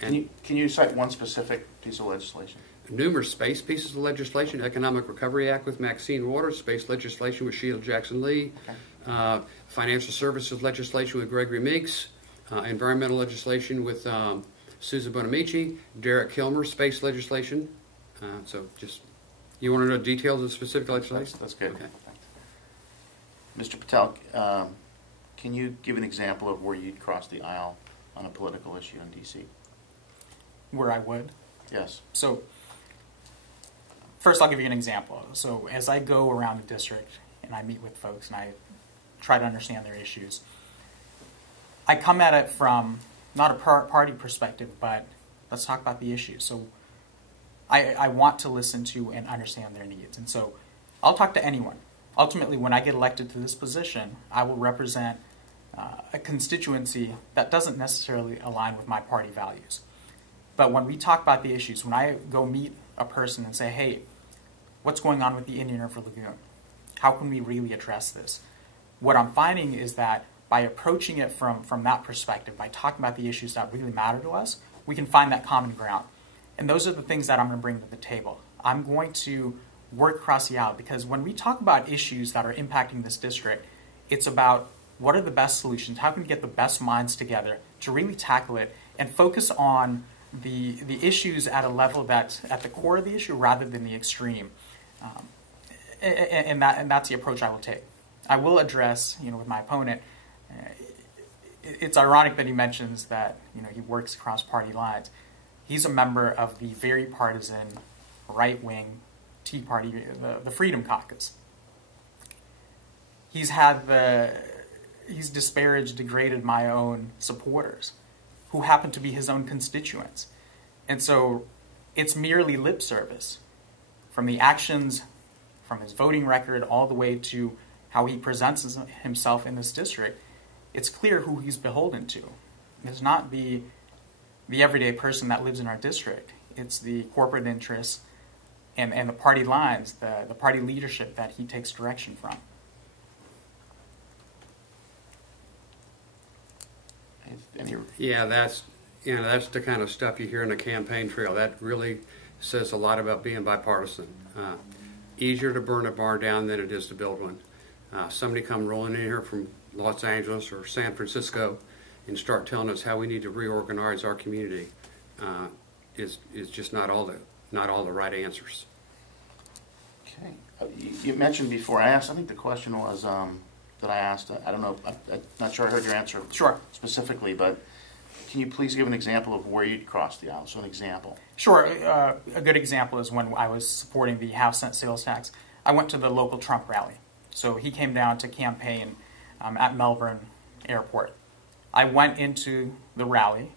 And Can you cite one specific piece of legislation? Numerous space pieces of legislation, Economic Recovery Act with Maxine Waters, space legislation with Sheila Jackson Lee, Okay. financial services legislation with Gregory Meeks, environmental legislation with Susan Bonamici, Derek Kilmer, space legislation. So just, you want to know details of specific legislation? That's good. Okay. Mr. Patel, can you give an example of where you'd cross the aisle on a political issue in D.C.? Where I would? Yes. So, first I'll give you an example. So as I go around the district and I meet with folks and I try to understand their issues, I come at it from not a party perspective, but let's talk about the issues. So I want to listen to and understand their needs. And so I'll talk to anyone. Ultimately, when I get elected to this position, I will represent a constituency that doesn't necessarily align with my party values. But when we talk about the issues, when I go meet a person and say, hey, what's going on with the Indian River Lagoon? How can we really address this? What I'm finding is that by approaching it from that perspective, by talking about the issues that really matter to us, we can find that common ground. And those are the things that I'm going to bring to the table. I'm going to work across the aisle, because when we talk about issues that are impacting this district, it's about what are the best solutions, how can we get the best minds together to really tackle it and focus on the issues at a level that's at the core of the issue rather than the extreme. And that's the approach I will take. I will address, with my opponent, it's ironic that he mentions that, he works across party lines. He's a member of the very partisan right-wing Tea Party, the Freedom Caucus. He's disparaged, degraded my own supporters, who happen to be his own constituents. And so it's merely lip service. From the actions, from his voting record, all the way to how he presents himself in this district, it's clear who he's beholden to. It's not the everyday person that lives in our district. It's the corporate interests and the party lines, the party leadership that he takes direction from. Yeah, that's the kind of stuff you hear in the campaign trail. That really says a lot about being bipartisan. Easier to burn a bar down than it is to build one. Somebody come rolling in here from Los Angeles or San Francisco and start telling us how we need to reorganize our community is just not all the right answers. Okay. You mentioned before, I think the question was that I asked, I don't know, I'm not sure I heard your answer Sure. specifically, but can you please give an example of where you'd cross the aisle? So an example. Sure. A good example is when I was supporting the half-cent sales tax. I went to the local Trump rally. So he came down to campaign at Melbourne Airport. I went into the rally.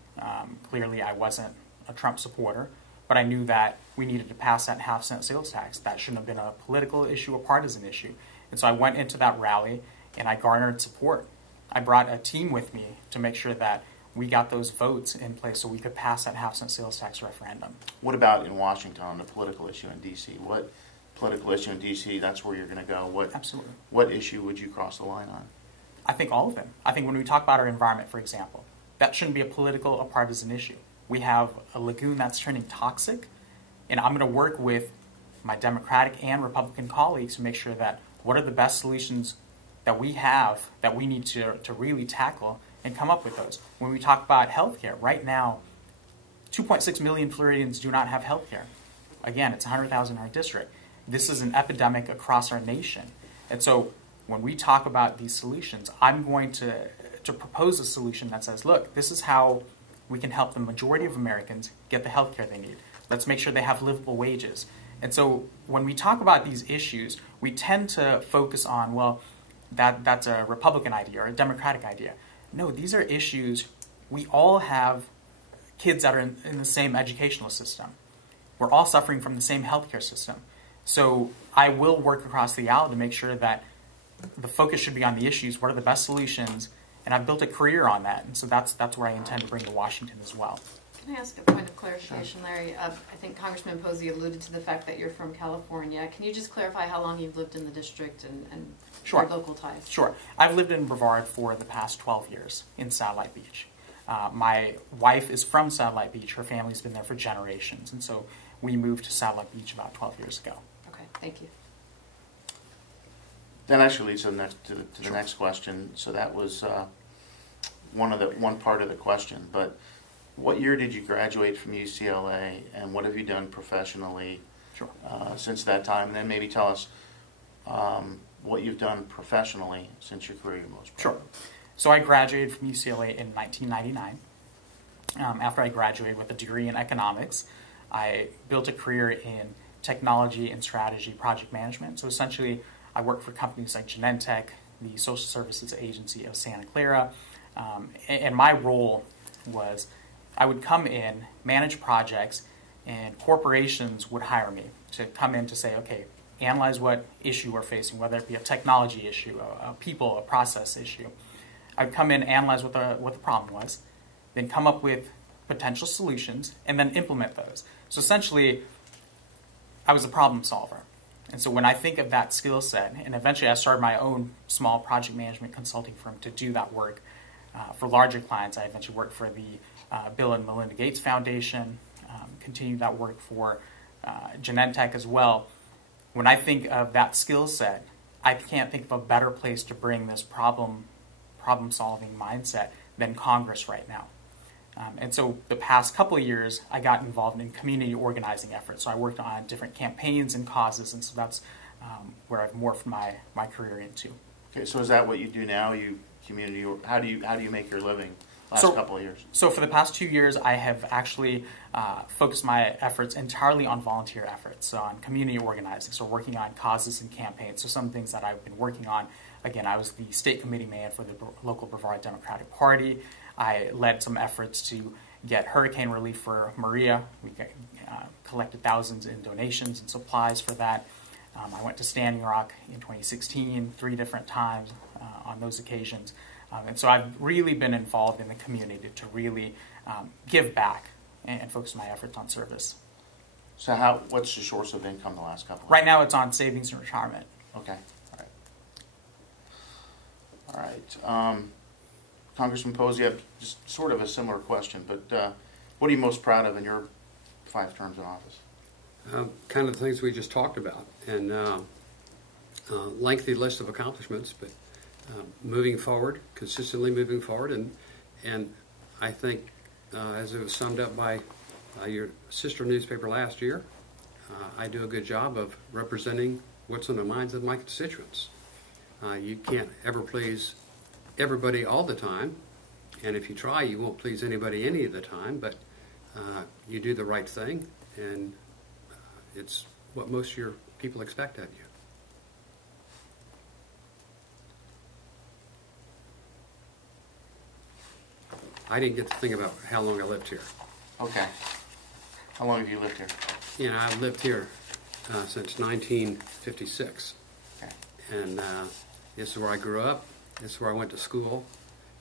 Clearly, I wasn't a Trump supporter, but I knew that we needed to pass that half-cent sales tax. That shouldn't have been a political issue, a partisan issue. And so I went into that rally, and I garnered support. I brought a team with me to make sure that we got those votes in place so we could pass that half-cent sales tax referendum. What about in Washington on the political issue in D.C.? What political issue in D.C., that's where you're going to go? Absolutely. What issue would you cross the line on? I think all of them. I think when we talk about our environment, for example, that shouldn't be a political or partisan issue. We have a lagoon that's turning toxic, and I'm going to work with my Democratic and Republican colleagues to make sure that what are the best solutions that we have that we need to really tackle and come up with those. When we talk about healthcare, right now, 2.6 million Floridians do not have healthcare. Again, it's 100,000 in our district. This is an epidemic across our nation. And so when we talk about these solutions, I'm going to propose a solution that says, look, this is how we can help the majority of Americans get the healthcare they need. Let's make sure they have livable wages. And so when we talk about these issues, we tend to focus on, well, that's a Republican idea or a Democratic idea. No, these are issues. We all have kids that are in the same educational system. We're all suffering from the same healthcare system. So I will work across the aisle to make sure that the focus should be on the issues, what are the best solutions, and I've built a career on that. And so that's where I intend to bring to Washington as well. Can I ask a point of clarification, Larry? I think Congressman Posey alluded to the fact that you're from California. Can you just clarify how long you've lived in the district and Sure. your local ties? Sure. I've lived in Brevard for the past 12 years in Satellite Beach. My wife is from Satellite Beach. Her family's been there for generations. And so we moved to Satellite Beach about 12 years ago. Okay, thank you. That actually leads to the next question. So that was one part of the question, but what year did you graduate from UCLA, and what have you done professionally Sure. Since that time? And then maybe tell us what you've done professionally since your career most proud Sure. of. So I graduated from UCLA in 1999. After I graduated with a degree in economics, I built a career in technology and strategy project management. So essentially, I worked for companies like Genentech, the Social Services Agency of Santa Clara, and my role was I would come in, manage projects, and corporations would hire me to come in to say, okay, analyze what issue we're facing, whether it be a technology issue, a people, a process issue. I'd come in, analyze what the problem was, then come up with potential solutions, and then implement those. So essentially, I was a problem solver. And so when I think of that skill set, and eventually I started my own small project management consulting firm to do that work for larger clients. I eventually worked for the Bill and Melinda Gates Foundation, continued that work for Genentech as well. When I think of that skill set, I can't think of a better place to bring this problem-solving mindset than Congress right now. And so the past couple of years, I got involved in community organizing efforts. So I worked on different campaigns and causes, and so that's where I've morphed my career into. Okay, so is that what you do now? You community? How do you make your living? Last couple of years. So for the past 2 years, I have actually focused my efforts entirely on volunteer efforts, so on community organizing, so working on causes and campaigns. So some things that I've been working on, again, I was the state committee man for the local Brevard Democratic Party. I led some efforts to get hurricane relief for Maria. We collected thousands in donations and supplies for that. I went to Standing Rock in 2016, 3 different times on those occasions. And so I've really been involved in the community to really give back and focus my efforts on service. So what's your source of income the last couple of Right now it's on savings and retirement. Okay. All right. Congressman Posey, I have just sort of a similar question, but what are you most proud of in your 5 terms in office? Kind of the things we just talked about, and lengthy list of accomplishments, but moving forward, consistently moving forward, and I think, as it was summed up by your sister newspaper last year, I do a good job of representing what's on the minds of my constituents. You can't ever please everybody all the time, and if you try, you won't please anybody any of the time, but you do the right thing, and it's what most of your people expect of you. I didn't get to think about how long I lived here. Okay. How long have you lived here? You know, I've lived here since 1956. Okay. And this is where I grew up. This is where I went to school.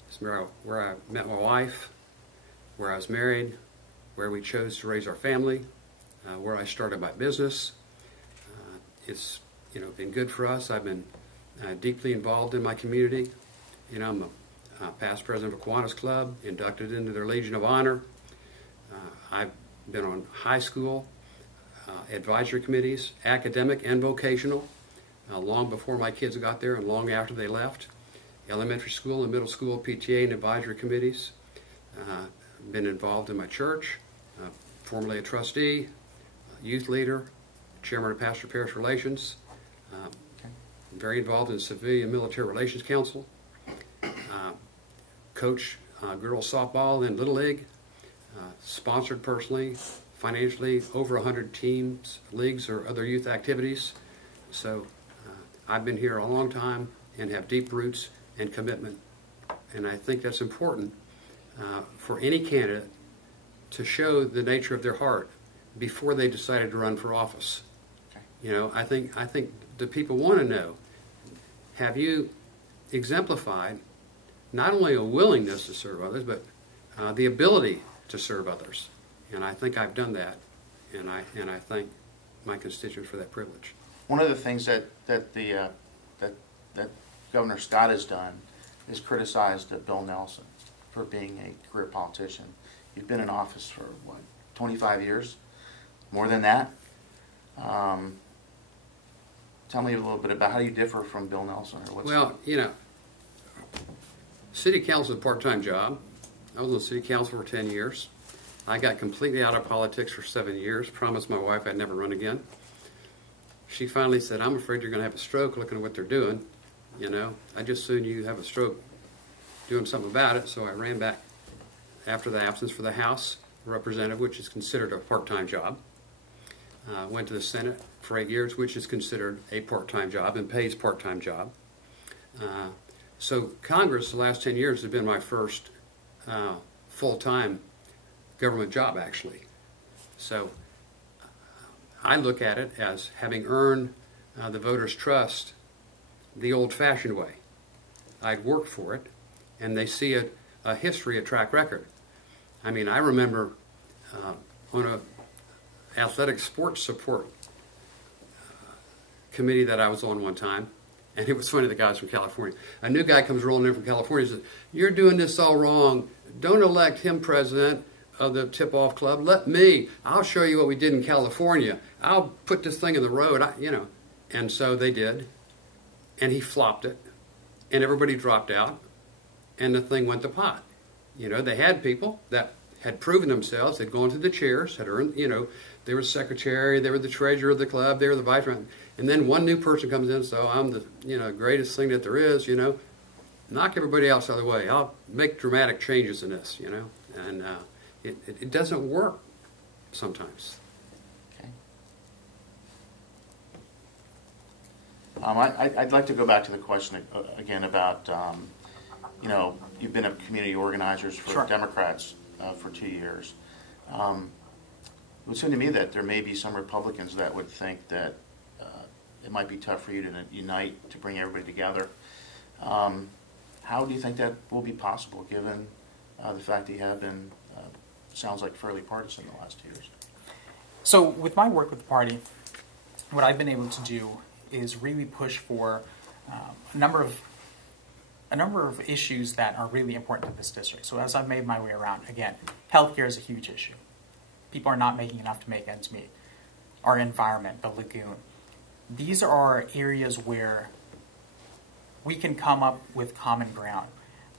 This is where I met my wife, where I was married, where we chose to raise our family, where I started my business. It's been good for us. I've been deeply involved in my community. I'm a past president of Kiwanis Club, inducted into their Legion of Honor. I've been on high school advisory committees, academic and vocational, long before my kids got there and long after they left. Elementary school and middle school PTA and advisory committees. Been involved in my church, formerly a trustee, youth leader, chairman of Pastor Parish Relations, very involved in Civilian Military Relations Council, coach girls softball in Little League, sponsored personally, financially, over 100 teams, leagues, or other youth activities. So I've been here a long time and have deep roots and commitment. And I think that's important for any candidate to show the nature of their heart before they decided to run for office. Okay. I think the people want to know, have you exemplified not only a willingness to serve others, but the ability to serve others? And I think I've done that, and I thank my constituents for that privilege. One of the things that Governor Scott has done is criticized Bill Nelson for being a career politician. You've been in office for, 25 years? More than that? Tell me a little bit about how you differ from Bill Nelson. Or what's City council is a part-time job. I was on city council for 10 years. I got completely out of politics for 7 years, promised my wife I'd never run again. She finally said, I'm afraid you're going to have a stroke looking at what they're doing. You know, I just soon you have a stroke doing something about it. So I ran back after the absence for the House representative, which is considered a part-time job. Went to the Senate for 8 years, which is considered a part-time job and pays part-time job. So Congress, the last 10 years, has been my first full-time government job, actually. So I look at it as having earned the voters' trust the old-fashioned way. I'd worked for it, and they see a history, a track record. I mean, I remember on a athletic sports support committee that I was on one time, and it was funny, the guys from California. A new guy comes rolling in from California and says, you're doing this all wrong. Don't elect him president of the tip-off club. Let me. I'll show you what we did in California. I'll put this thing in the road, you know. And so they did, and he flopped it, and everybody dropped out, and the thing went to pot. You know, they had people that had proven themselves. They'd gone to the chairs, had earned, you know, they were secretary, they were the treasurer of the club, they were the vice president. And then one new person comes in, so I'm the, you know, greatest thing that there is, you know. Knock everybody else out of the way. I'll make dramatic changes in this, you know. And it doesn't work sometimes. Okay. I'd like to go back to the question again about, you know, you've been a community organizers for Sure. Democrats for 2 years. It would seem to me that there may be some Republicans that would think that it might be tough for you to unite, to bring everybody together. How do you think that will be possible, given the fact that you have been, sounds like, fairly partisan the last 2 years? So with my work with the party, what I've been able to do is really push for a number of issues that are really important to this district. So as I've made my way around, again, healthcare is a huge issue. People are not making enough to make ends meet. Our environment, the lagoon. These are areas where we can come up with common ground.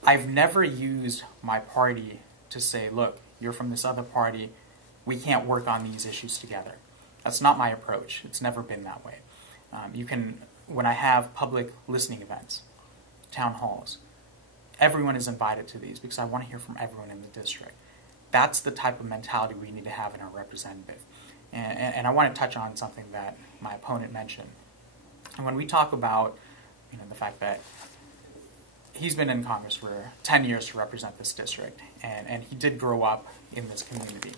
I've never used my party to say, look, you're from this other party, we can't work on these issues together. That's not my approach. It's never been that way. When I have public listening events, town halls, everyone is invited to these because I want to hear from everyone in the district. That's the type of mentality we need to have in our representative. And I want to touch on something that my opponent mentioned. And when we talk about, you know, the fact that he's been in Congress for 10 years to represent this district, and he did grow up in this community.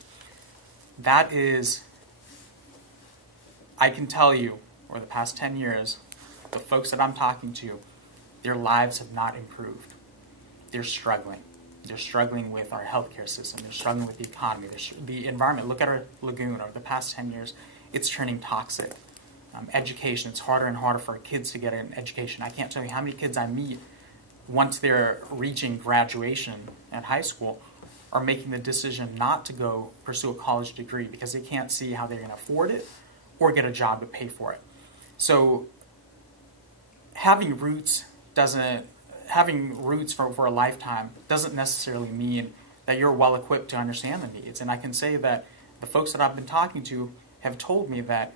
That is, I can tell you, over the past 10 years, the folks that I'm talking to, their lives have not improved. They're struggling. They're struggling with our healthcare system. They're struggling with the economy. The environment. Look at our lagoon. Over the past 10 years, it's turning toxic. Education. It's harder and harder for our kids to get an education. I can't tell you how many kids I meet once they're reaching graduation at high school are making the decision not to go pursue a college degree because they can't see how they're going to afford it or get a job to pay for it. So having roots for a lifetime doesn't necessarily mean that you're well equipped to understand the needs. And I can say that the folks that I've been talking to have told me that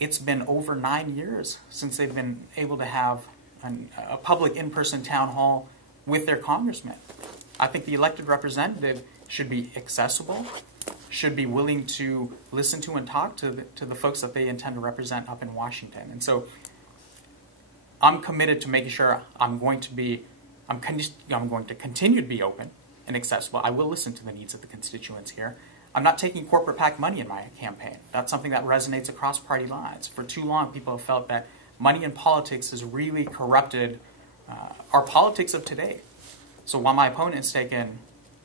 it's been over 9 years since they've been able to have a public in-person town hall with their congressman. I think the elected representative should be accessible, should be willing to listen to and talk to the folks that they intend to represent up in Washington. And so I'm committed to making sure I'm going to continue to be open and accessible. I will listen to the needs of the constituents here. I'm not taking corporate PAC money in my campaign. That's something that resonates across party lines. For too long, people have felt that money in politics has really corrupted our politics of today. So while my opponent's taken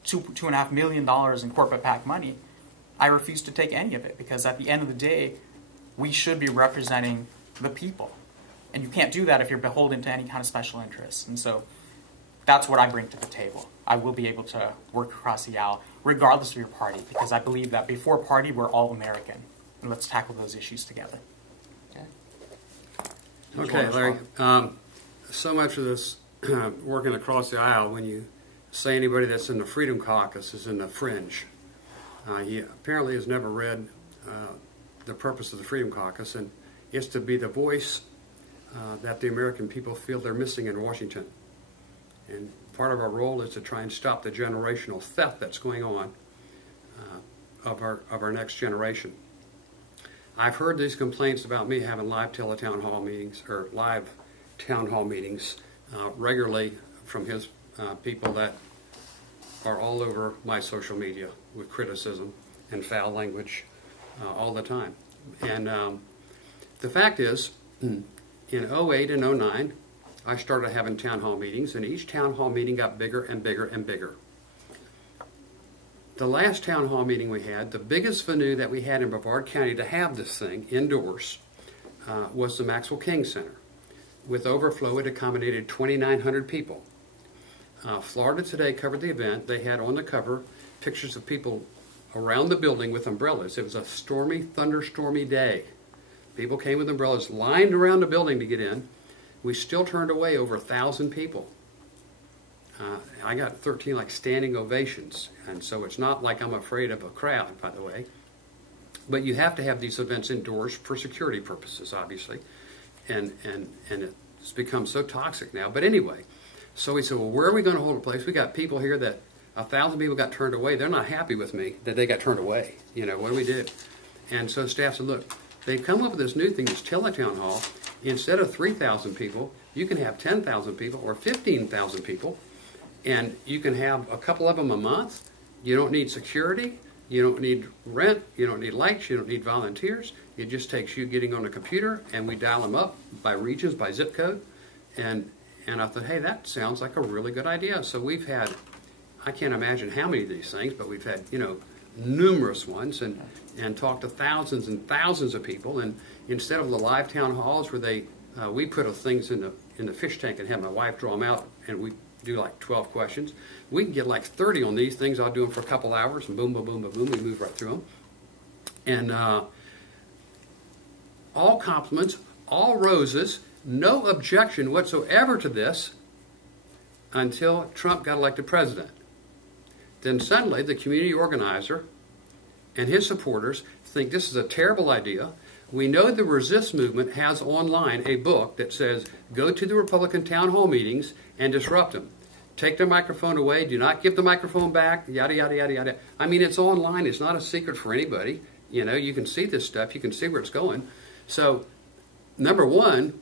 $2.5 million in corporate PAC money, I refuse to take any of it because at the end of the day, we should be representing the people. And you can't do that if you're beholden to any kind of special interests. And so that's what I bring to the table. I will be able to work across the aisle, regardless of your party, because I believe that before party, we're all American. And let's tackle those issues together. Okay, Larry. So much of this working across the aisle when you say anybody that's in the Freedom Caucus is in the fringe. He apparently has never read the purpose of the Freedom Caucus, and it's to be the voice that the American people feel they're missing in Washington. And part of our role is to try and stop the generational theft that's going on of our next generation. I've heard these complaints about me having live town hall meetings regularly from his people that are all over my social media with criticism and foul language all the time. And the fact is, in 08 and 09, I started having town hall meetings, and each town hall meeting got bigger and bigger and bigger. The last town hall meeting we had, the biggest venue that we had in Brevard County to have this thing indoors was the Maxwell King Center. With overflow, it accommodated 2,900 people. Florida Today covered the event. They had on the cover pictures of people around the building with umbrellas. It was a stormy, thunderstormy day. People came with umbrellas, lined around the building to get in. We still turned away over 1,000 people. I got 13 standing ovations, and so it's not like I'm afraid of a crowd, by the way. But you have to have these events indoors for security purposes, obviously, and it's become so toxic now. But anyway, so we said, well, where are we going to hold a place? We got people here that 1,000 people got turned away. They're not happy with me that they got turned away. What do we do? And so staff said, look, they've come up with this new thing, this teletown hall. Instead of 3,000 people, you can have 10,000 people or 15,000 people. And you can have a couple of them a month. You don't need security. You don't need rent. You don't need lights. You don't need volunteers. It just takes you getting on a computer, and we dial them up by regions, by zip code. And I thought, hey, that sounds like a really good idea. So we've had, I can't imagine how many of these things, but we've had, numerous ones and talked to thousands and thousands of people. And instead of the live town halls where we put things in the fish tank and have my wife draw them out, and we do 12 questions. We can get 30 on these things. I'll do them for a couple hours, and boom, boom, boom, boom, boom. We move right through them. And all compliments, all roses, no objection whatsoever to this until Trump got elected president. Then suddenly the community organizer and his supporters think this is a terrible idea. We know the Resist movement has online a book that says, go to the Republican town hall meetings and disrupt them. Take their microphone away. Do not give the microphone back. Yada, yada, yada, yada. I mean, it's online. It's not a secret for anybody. You can see this stuff. You can see where it's going. So, number one,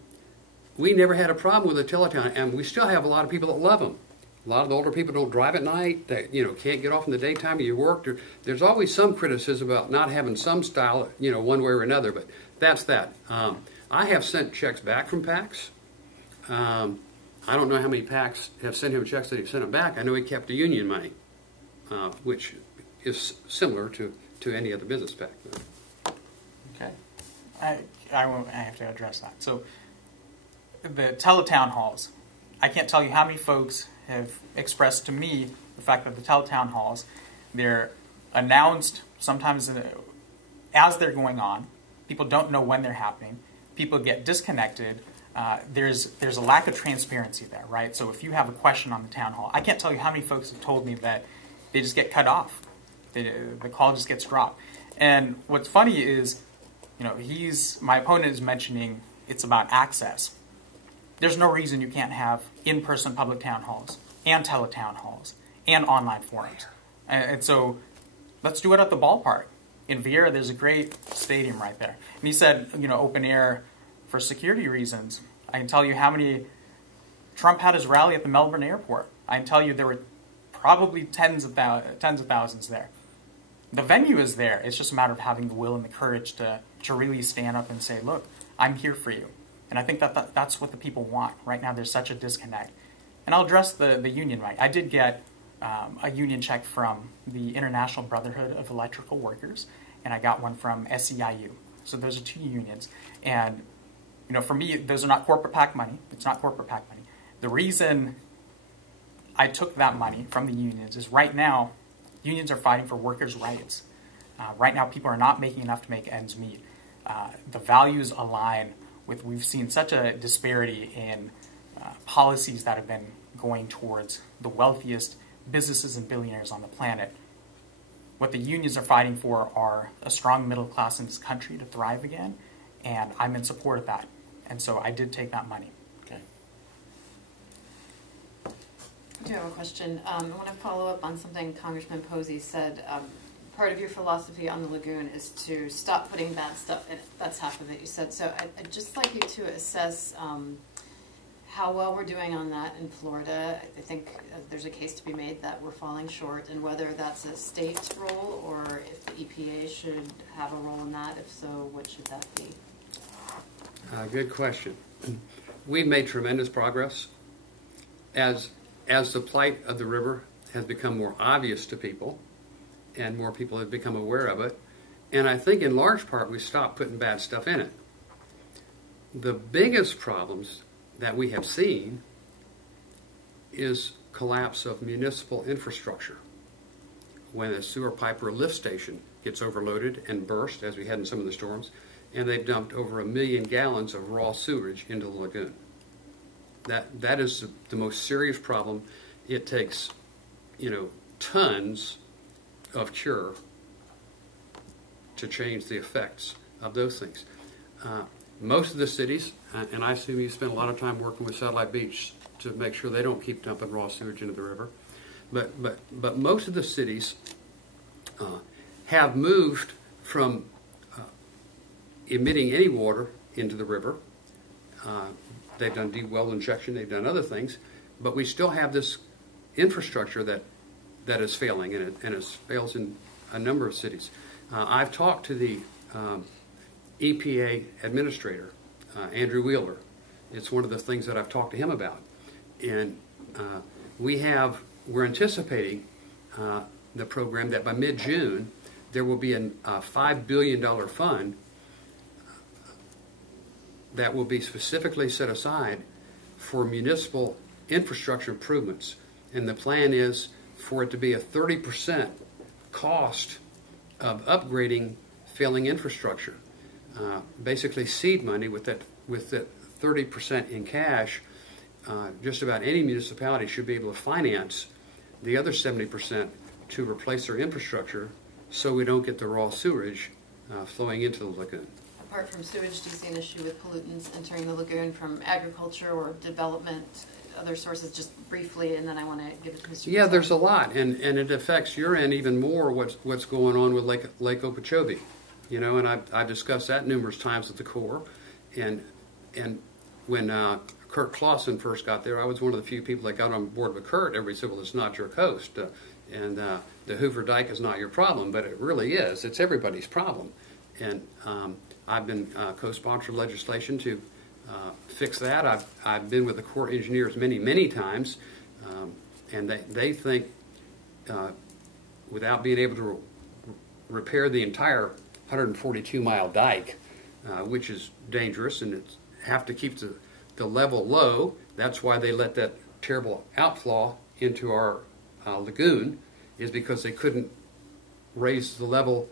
we never had a problem with the teletown, and we still have a lot of people that love them. A lot of the older people don't drive at night. They, can't get off in the daytime of your work. There's always some criticism about not having some style, one way or another, but that's that. I have sent checks back from PACs. I don't know how many PACs have sent him checks that he sent them back. I know he kept the union money, which is similar to any other business PAC. Okay. I have to address that. So the teletown halls, I can't tell you how many folks have expressed to me the fact that the teletown halls, they're announced sometimes as they're going on. People don't know when they're happening. People get disconnected. There's a lack of transparency there, right? So if you have a question on the town hall, I can't tell you how many folks have told me that they just get cut off. The call just gets dropped. And what's funny is, my opponent is mentioning it's about access. There's no reason you can't have in-person public town halls and teletown halls and online forums. And so let's do it at the ballpark. In Vieira, there's a great stadium right there. And he said, open air for security reasons. I can tell you how many Trump had his rally at the Melbourne airport. I can tell you there were probably tens of thousands there. The venue is there. It's just a matter of having the will and the courage to really stand up and say, look, I'm here for you. And I think that's what the people want. Right now there's such a disconnect. And I'll address the union right. I did get a union check from the International Brotherhood of Electrical Workers, and I got one from SEIU. So those are two unions. And for me, those are not corporate PAC money. It's not corporate PAC money. The reason I took that money from the unions is right now, unions are fighting for workers' rights. Right now, people are not making enough to make ends meet. The values align with, we've seen such a disparity in policies that have been going towards the wealthiest businesses and billionaires on the planet. What the unions are fighting for are a strong middle class in this country to thrive again, and I'm in support of that. And so I did take that money. Okay. I do have a question. I want to follow up on something Congressman Posey said. Part of your philosophy on the lagoon is to stop putting bad stuff in it. That's half of it, you said. So I'd just like you to assess how well we're doing on that in Florida. I think there's a case to be made that we're falling short, and whether that's a state role or if the EPA should have a role in that. If so, what should that be? Good question. We've made tremendous progress. As the plight of the river has become more obvious to people, and more people have become aware of it, and I think in large part we stopped putting bad stuff in it. The biggest problems that we have seen is collapse of municipal infrastructure. When a sewer pipe or a lift station gets overloaded and burst, as we had in some of the storms, and they've dumped over 1 million gallons of raw sewage into the lagoon. That is the most serious problem. It takes, tons of cure to change the effects of those things. Most of the cities, and I assume you spend a lot of time working with Satellite Beach to make sure they don't keep dumping raw sewage into the river, but most of the cities have moved from emitting any water into the river. They've done deep well injection, they've done other things, but we still have this infrastructure that is failing, and it fails in a number of cities. I've talked to the EPA administrator, Andrew Wheeler. It's one of the things that I've talked to him about. And we're anticipating the program that by mid-June there will be a $5 billion fund that will be specifically set aside for municipal infrastructure improvements. And the plan is for it to be a 30% cost of upgrading failing infrastructure. Basically seed money with that 30% in cash. Just about any municipality should be able to finance the other 70% to replace their infrastructure so we don't get the raw sewage flowing into the lagoon. Apart from sewage, do you see an issue with pollutants entering the lagoon from agriculture or development, other sources, just briefly, and then I want to give it to Mr. Yeah, there's a lot, and it affects your end even more, what's going on with Lake Okeechobee. And I've discussed that numerous times at the Corps, and when Kurt Clausen first got there, I was one of the few people that got on board with Kurt. Everybody said, well, it's not your coast, and the Hoover Dike is not your problem, but it really is. It's everybody's problem. And I've been co-sponsored legislation to fix that. I've been with the Corps engineers many times, and they think without being able to repair the entire 142-mile dike, which is dangerous, and it's have to keep the level low. That's why they let that terrible outflow into our lagoon, is because they couldn't raise the level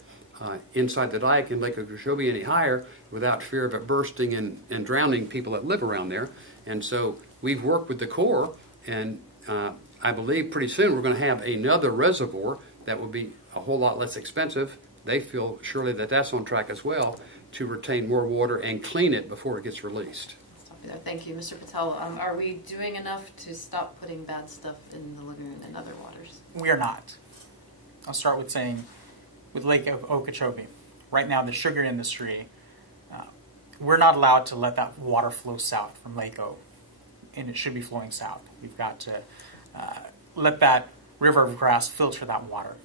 inside the dike in Lake Okeechobee any higher without fear of it bursting and drowning people that live around there. And so we've worked with the Corps, and I believe pretty soon we're going to have another reservoir that will be a whole lot less expensive. They feel surely that that's on track as well, to retain more water and clean it before it gets released. Stop you there. Thank you. Mr. Patel, are we doing enough to stop putting bad stuff in the lagoon and other waters? We are not. I'll start with saying, with Lake Okeechobee, right now the sugar industry, we're not allowed to let that water flow south from Lake O, and it should be flowing south. We've got to let that river of grass filter that water.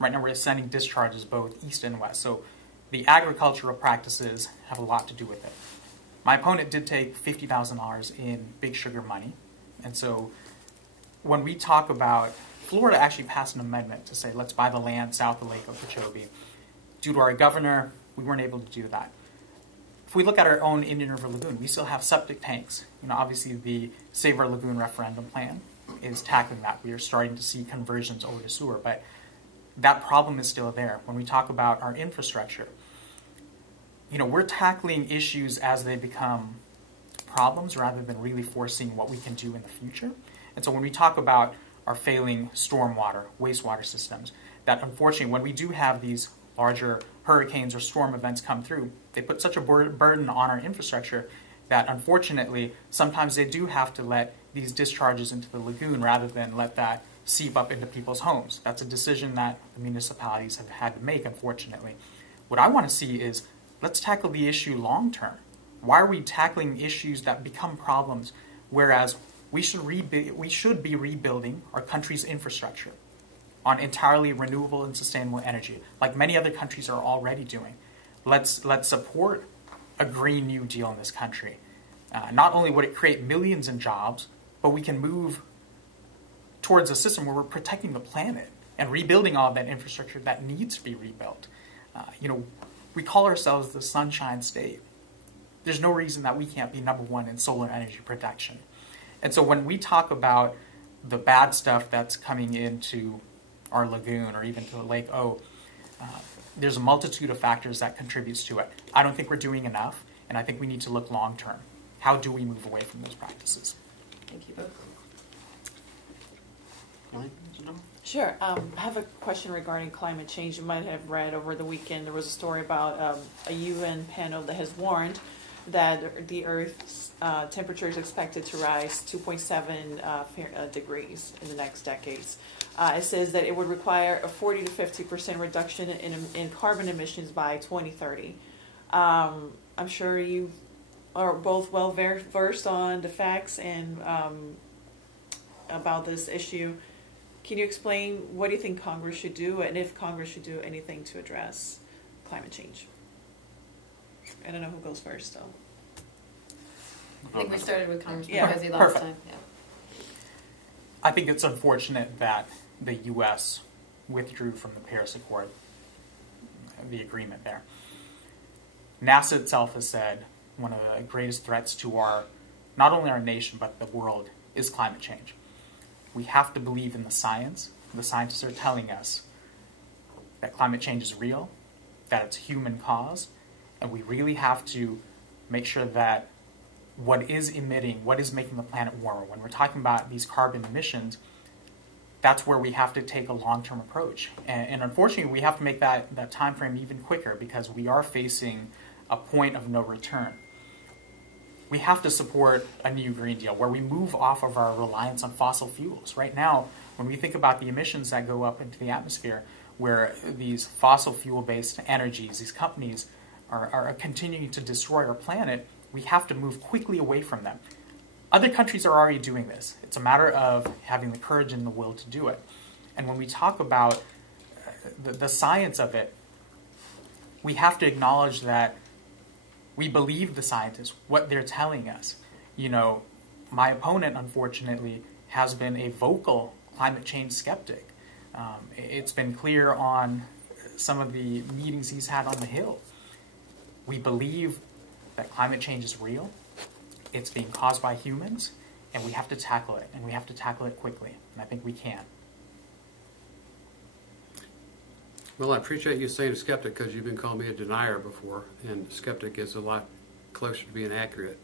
Right now we're sending discharges both east and west, so the agricultural practices have a lot to do with it. My opponent did take $50,000 in big sugar money, and so when we talk about, Florida actually passed an amendment to say, let's buy the land south of Lake Okeechobee. Due to our governor, we weren't able to do that. If we look at our own Indian River Lagoon, we still have septic tanks. Obviously the Save Our Lagoon referendum plan is tackling that. We are starting to see conversions over to sewer, but that problem is still there. When we talk about our infrastructure, we're tackling issues as they become problems rather than really foreseeing what we can do in the future. And so when we talk about our failing stormwater, wastewater systems, that unfortunately when we do have these larger hurricanes or storm events come through, they put such a burden on our infrastructure that unfortunately sometimes they do have to let these discharges into the lagoon rather than let that seep up into people's homes. That's a decision that the municipalities have had to make, unfortunately. What I want to see is, let's tackle the issue long term. Why are we tackling issues that become problems, whereas we should be rebuilding our country's infrastructure on entirely renewable and sustainable energy, like many other countries are already doing. Let's support a Green New Deal in this country. Not only would it create millions in jobs, but we can move towards a system where we're protecting the planet and rebuilding all of that infrastructure that needs to be rebuilt. We call ourselves the Sunshine State. There's no reason that we can't be #1 in solar energy production. And so when we talk about the bad stuff that's coming into our lagoon or even to Lake O, there's a multitude of factors that contributes to it. I don't think we're doing enough, and I think we need to look long term. How do we move away from those practices? Thank you both. Sure. I have a question regarding climate change. You might have read over the weekend there was a story about a UN panel that has warned that the Earth's temperature is expected to rise 2.7 degrees in the next decades. It says that it would require a 40 to 50% reduction in carbon emissions by 2030. I'm sure you are both well versed on the facts and about this issue. Can you explain what do you think Congress should do, and if Congress should do anything to address climate change? I don't know who goes first, though. I think we started with Congressman Posey last perfect. time. Yeah. I think it's unfortunate that the U.S. withdrew from the Paris Accord, the agreement there. NASA itself has said one of the greatest threats to not only our nation, but the world is climate change. We have to believe in the science. The scientists are telling us that climate change is real, that it's human caused, and we really have to make sure that what is emitting, what is making the planet warmer, when we're talking about these carbon emissions, that's where we have to take a long-term approach. And unfortunately, we have to make that time frame even quicker because we are facing a point of no return. We have to support a new Green Deal where we move off of our reliance on fossil fuels. Right now, when we think about the emissions that go up into the atmosphere, where these fossil fuel-based energies, these companies are continuing to destroy our planet, we have to move quickly away from them. Other countries are already doing this. It's a matter of having the courage and the will to do it. And when we talk about the science of it, we have to acknowledge that we believe the scientists, what they're telling us. My opponent, unfortunately, has been a vocal climate change skeptic. It's been clear on some of the meetings he's had on the Hill. We believe that climate change is real. It's being caused by humans, and we have to tackle it, and we have to tackle it quickly, and I think we can. Well, I appreciate you saying a skeptic because you've been calling me a denier before, and skeptic is a lot closer to being accurate.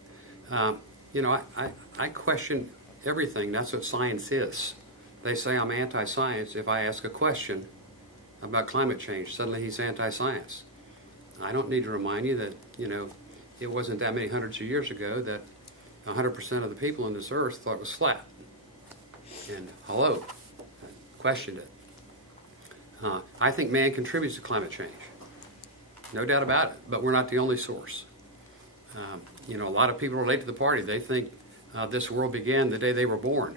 I question everything. That's what science is. They say I'm anti-science if I ask a question about climate change. Suddenly he's anti-science. I don't need to remind you that, it wasn't that many hundreds of years ago that 100% of the people on this earth thought it was flat. And hello, questioned it. I think man contributes to climate change. No doubt about it, but we're not the only source. A lot of people relate to the party. They think this world began the day they were born.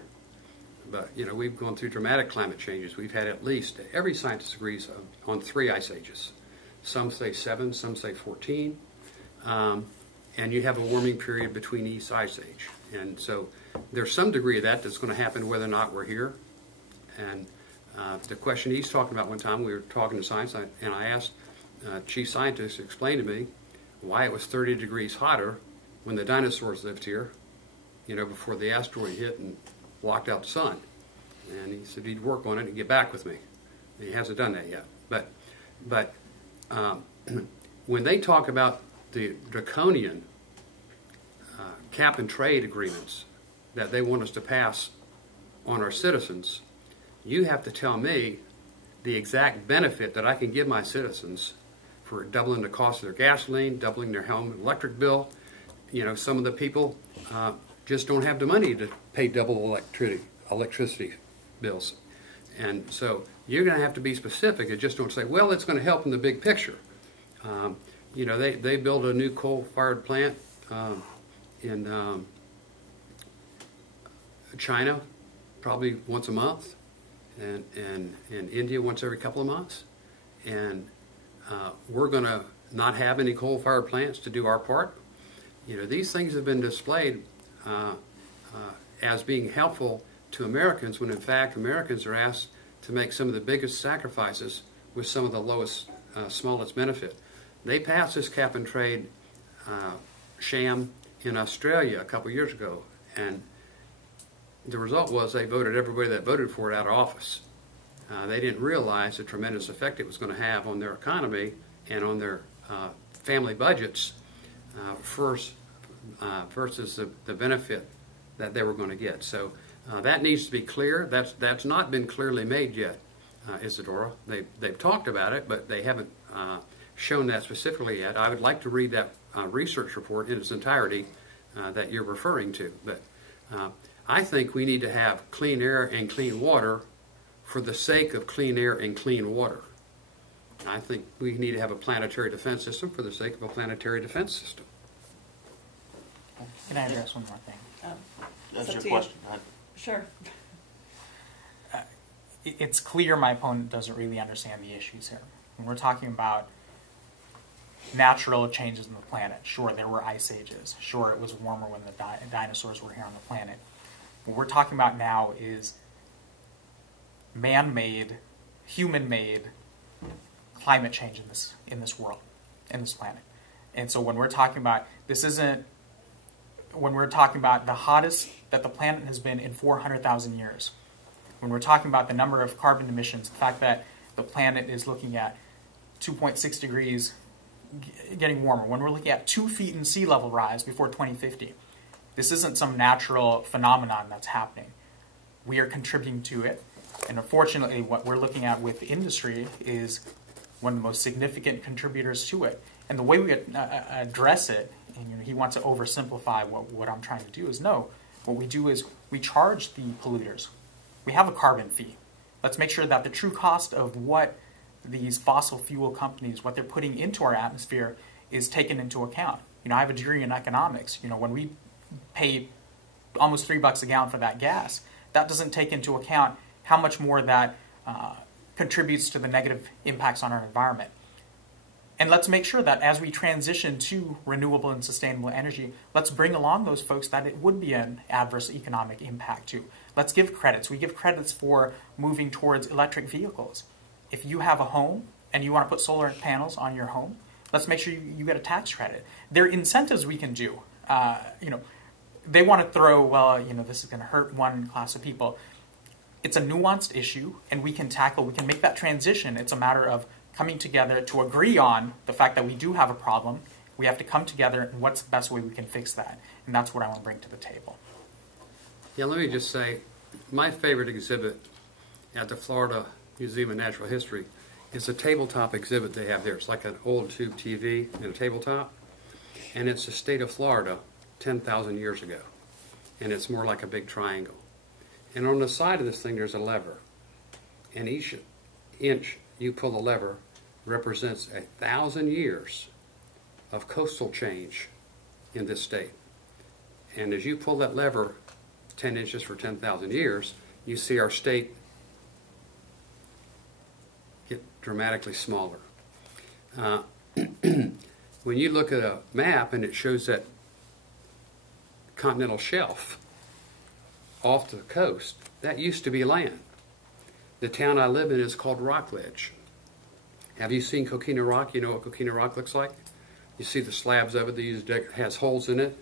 But, we've gone through dramatic climate changes. We've had at least, every scientist agrees on 3 ice ages. Some say 7, some say 14. And you have a warming period between each ice age. And so there's some degree of that that's going to happen whether or not we're here. And the question he's talking about one time, we were talking to science, and I asked chief scientists to explain to me why it was 30 degrees hotter when the dinosaurs lived here, before the asteroid hit and blocked out the sun. And he said he'd work on it and get back with me. And he hasn't done that yet. But when they talk about the draconian cap and trade agreements that they want us to pass on our citizens, you have to tell me the exact benefit that I can give my citizens for doubling the cost of their gasoline, doubling their home electric bill. You know, some of the people just don't have the money to pay double electricity bills. And so you're going to have to be specific and just don't say, well, it's going to help in the big picture. You know, they build a new coal-fired plant in China probably once a month, and in India once every couple of months. And we're going to not have any coal-fired plants to do our part. You know, these things have been displayed as being helpful to Americans when in fact Americans are asked to make some of the biggest sacrifices with some of the lowest, smallest benefit. They passed this cap and trade sham in Australia a couple years ago, and the result was they voted everybody that voted for it out of office. They didn't realize the tremendous effect it was going to have on their economy and on their family budgets versus the benefit that they were going to get. So that needs to be clear. That's not been clearly made yet, Isadora. They've talked about it, but they haven't shown that specifically yet. I would like to read that research report in its entirety that you're referring to. But I think we need to have clean air and clean water for the sake of clean air and clean water. I think we need to have a planetary defense system for the sake of a planetary defense system. Can I address one more thing? That's your to question. Go ahead. Sure. It's clear my opponent doesn't really understand the issues here. When we're talking about natural changes in the planet, sure, there were ice ages. Sure, it was warmer when the dinosaurs were here on the planet. What we're talking about now is man-made, human-made climate change in this world, in this planet. And so when we're talking about, when we're talking about the hottest that the planet has been in 400,000 years, when we're talking about the number of carbon emissions, the fact that the planet is looking at 2.6 degrees getting warmer, when we're looking at 2 feet in sea level rise before 2050, this isn't some natural phenomenon that's happening. We are contributing to it. And unfortunately, what we're looking at with industry is one of the most significant contributors to it. And the way we address it, and he wants to oversimplify what I'm trying to do, is no. What we do is we charge the polluters. We have a carbon fee. Let's make sure that the true cost of what these fossil fuel companies, what they're putting into our atmosphere, is taken into account. You know, I have a degree in economics. You know, when we pay almost $3 a gallon for that gas, that doesn't take into account how much more that contributes to the negative impacts on our environment. And let's make sure that as we transition to renewable and sustainable energy, let's bring along those folks that it would be an adverse economic impact to. Let's give credits. We give credits for moving towards electric vehicles. If you have a home and you want to put solar panels on your home, let's make sure you get a tax credit. There are incentives we can do. You know, they want to throw, well, you know, this is going to hurt one class of people. It's a nuanced issue, and we can make that transition. It's a matter of coming together to agree on the fact that we do have a problem. We have to come together, and what's the best way we can fix that? And that's what I want to bring to the table. Yeah, let me just say, my favorite exhibit at the Florida Museum of Natural History is a tabletop exhibit they have there. It's like an old tube TV and a tabletop, and it's the state of Florida 10,000 years ago, and it's more like a big triangle. And on the side of this thing, there's a lever, and each inch you pull the lever represents 1,000 years of coastal change in this state. And as you pull that lever 10 inches for 10,000 years, you see our state get dramatically smaller. When you look at a map and it shows that continental shelf off the coast, that used to be land. The town I live in is called Rockledge. Have you seen Coquina Rock? You know what Coquina Rock looks like? You see the slabs of it, it has holes in it.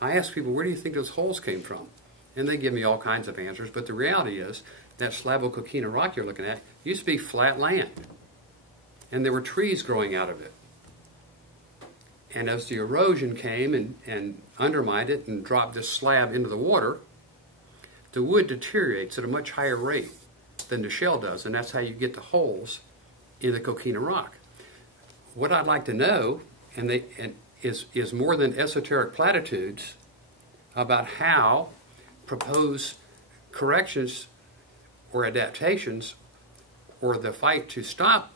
I ask people, where do you think those holes came from? And they give me all kinds of answers, but the reality is that slab of Coquina Rock you're looking at used to be flat land. And there were trees growing out of it. And as the erosion came and undermined it and dropped this slab into the water, the wood deteriorates at a much higher rate than the shell does, and that's how you get the holes in the coquina rock. What I'd like to know, is more than esoteric platitudes about how proposed corrections or adaptations or the fight to stop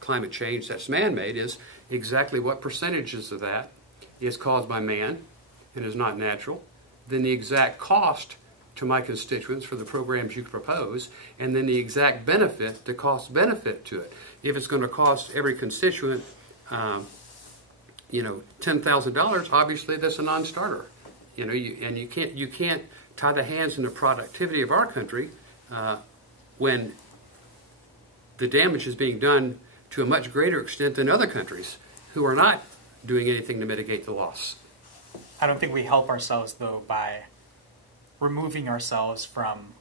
climate change that's man-made is exactly what percentages of that is caused by man and is not natural, then the exact cost to my constituents for the programs you propose, and then the exact benefit, the cost benefit to it. If it's going to cost every constituent, $10,000, obviously that's a non-starter. You can't tie the hands in the productivity of our country when the damage is being done to a much greater extent than other countries who are not doing anything to mitigate the loss. I don't think we help ourselves, though, by removing ourselves from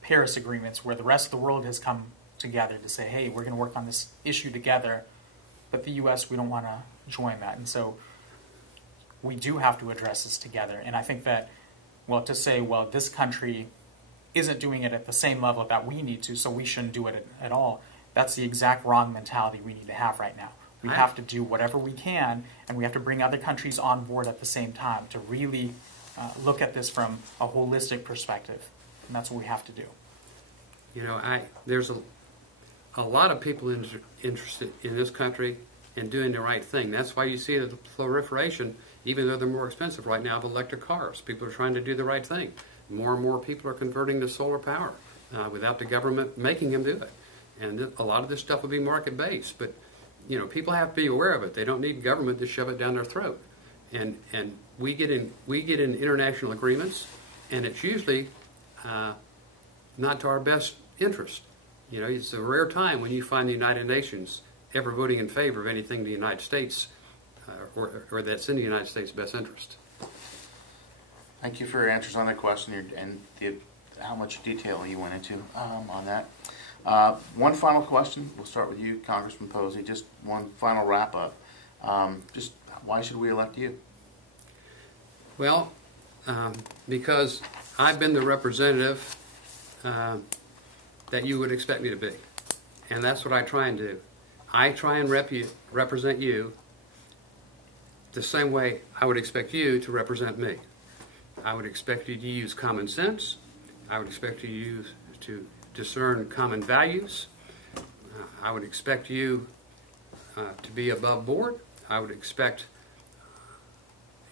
Paris agreements where the rest of the world has come together to say, hey, we're going to work on this issue together, but the U.S., we don't want to join that. And so we do have to address this together. And I think that, to say, this country isn't doing it at the same level that we need to, so we shouldn't do it at all, that's the exact wrong mentality we need to have right now. We have to do whatever we can, and we have to bring other countries on board at the same time to really look at this from a holistic perspective. And that's what we have to do. There's a lot of people interested in this country in doing the right thing. That's why you see the proliferation, even though they're more expensive right now, of electric cars. People are trying to do the right thing. More and more people are converting to solar power without the government making them do it. And a lot of this stuff will be market-based, but people have to be aware of it. They don't need government to shove it down their throat. And we get in international agreements, and it's usually not to our best interest. It's a rare time when you find the United Nations ever voting in favor of anything the United States or that's in the United States' best interest. Thank you for your answers on that question and how much detail you went into on that. One final question. We'll start with you, Congressman Posey. Just one final wrap-up. Just why should we elect you? Well, because I've been the representative that you would expect me to be. And that's what I try and do. I try and represent you the same way I would expect you to represent me. I would expect you to use common sense. I would expect you to discern common values. I would expect you to be above board. I would expect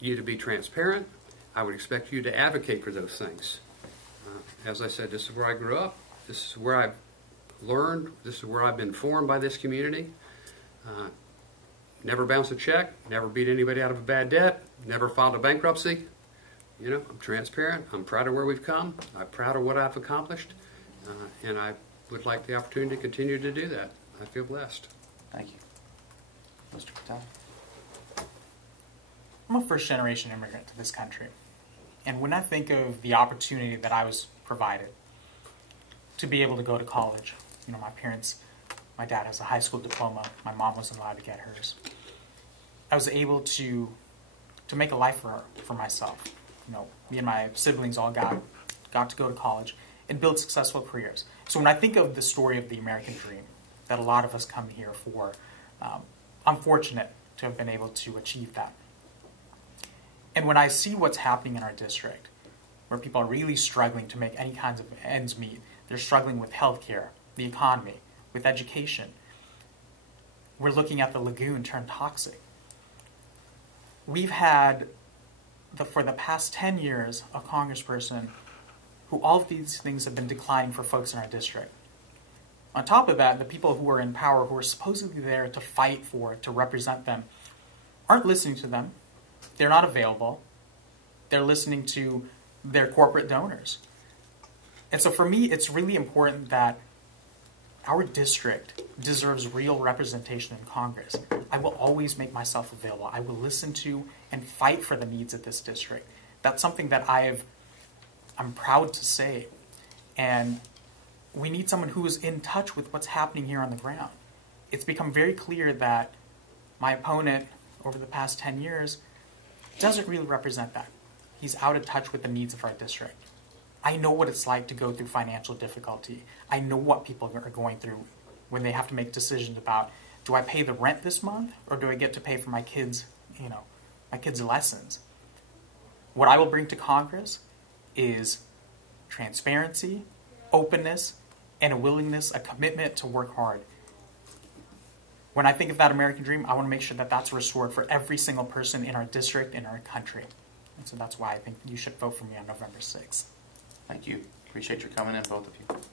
you to be transparent. I would expect you to advocate for those things. As I said, this is where I grew up. This is where I've learned. This is where I've been formed by this community. Never bounced a check. Never beat anybody out of a bad debt. Never filed a bankruptcy. I'm transparent. I'm proud of where we've come. I'm proud of what I've accomplished. And I would like the opportunity to continue to do that. I feel blessed. Thank you. Mr. Patel? I'm a first-generation immigrant to this country. And when I think of the opportunity that I was provided to be able to go to college, my dad has a high school diploma. My mom wasn't allowed to get hers. I was able to make a life for myself. Me and my siblings all got to go to college and build successful careers. So when I think of the story of the American dream that a lot of us come here for, I'm fortunate to have been able to achieve that. And when I see what's happening in our district, where people are really struggling to make any kinds of ends meet, they're struggling with healthcare, the economy, with education. We're looking at the lagoon turn toxic. We've had, for the past 10 years, a congressperson who all of these things have been declining for folks in our district. On top of that, the people who are in power, who are supposedly there to fight for it, to represent them, aren't listening to them. They're not available. They're listening to their corporate donors. And so for me, it's really important that our district deserves real representation in Congress. I will always make myself available. I will listen to and fight for the needs of this district. That's something that I'm proud to say. And we need someone who is in touch with what's happening here on the ground. It's become very clear that my opponent over the past 10 years doesn't really represent that. He's out of touch with the needs of our district. I know what it's like to go through financial difficulty. I know what people are going through when they have to make decisions about, do I pay the rent this month or do I get to pay for my kids, my kids' lessons? What I will bring to Congress is transparency, openness, and a willingness, a commitment to work hard. When I think of that American dream, I want to make sure that that's restored for every single person in our district, in our country. And so that's why I think you should vote for me on November 6th. Thank you. Appreciate your coming in, both of you.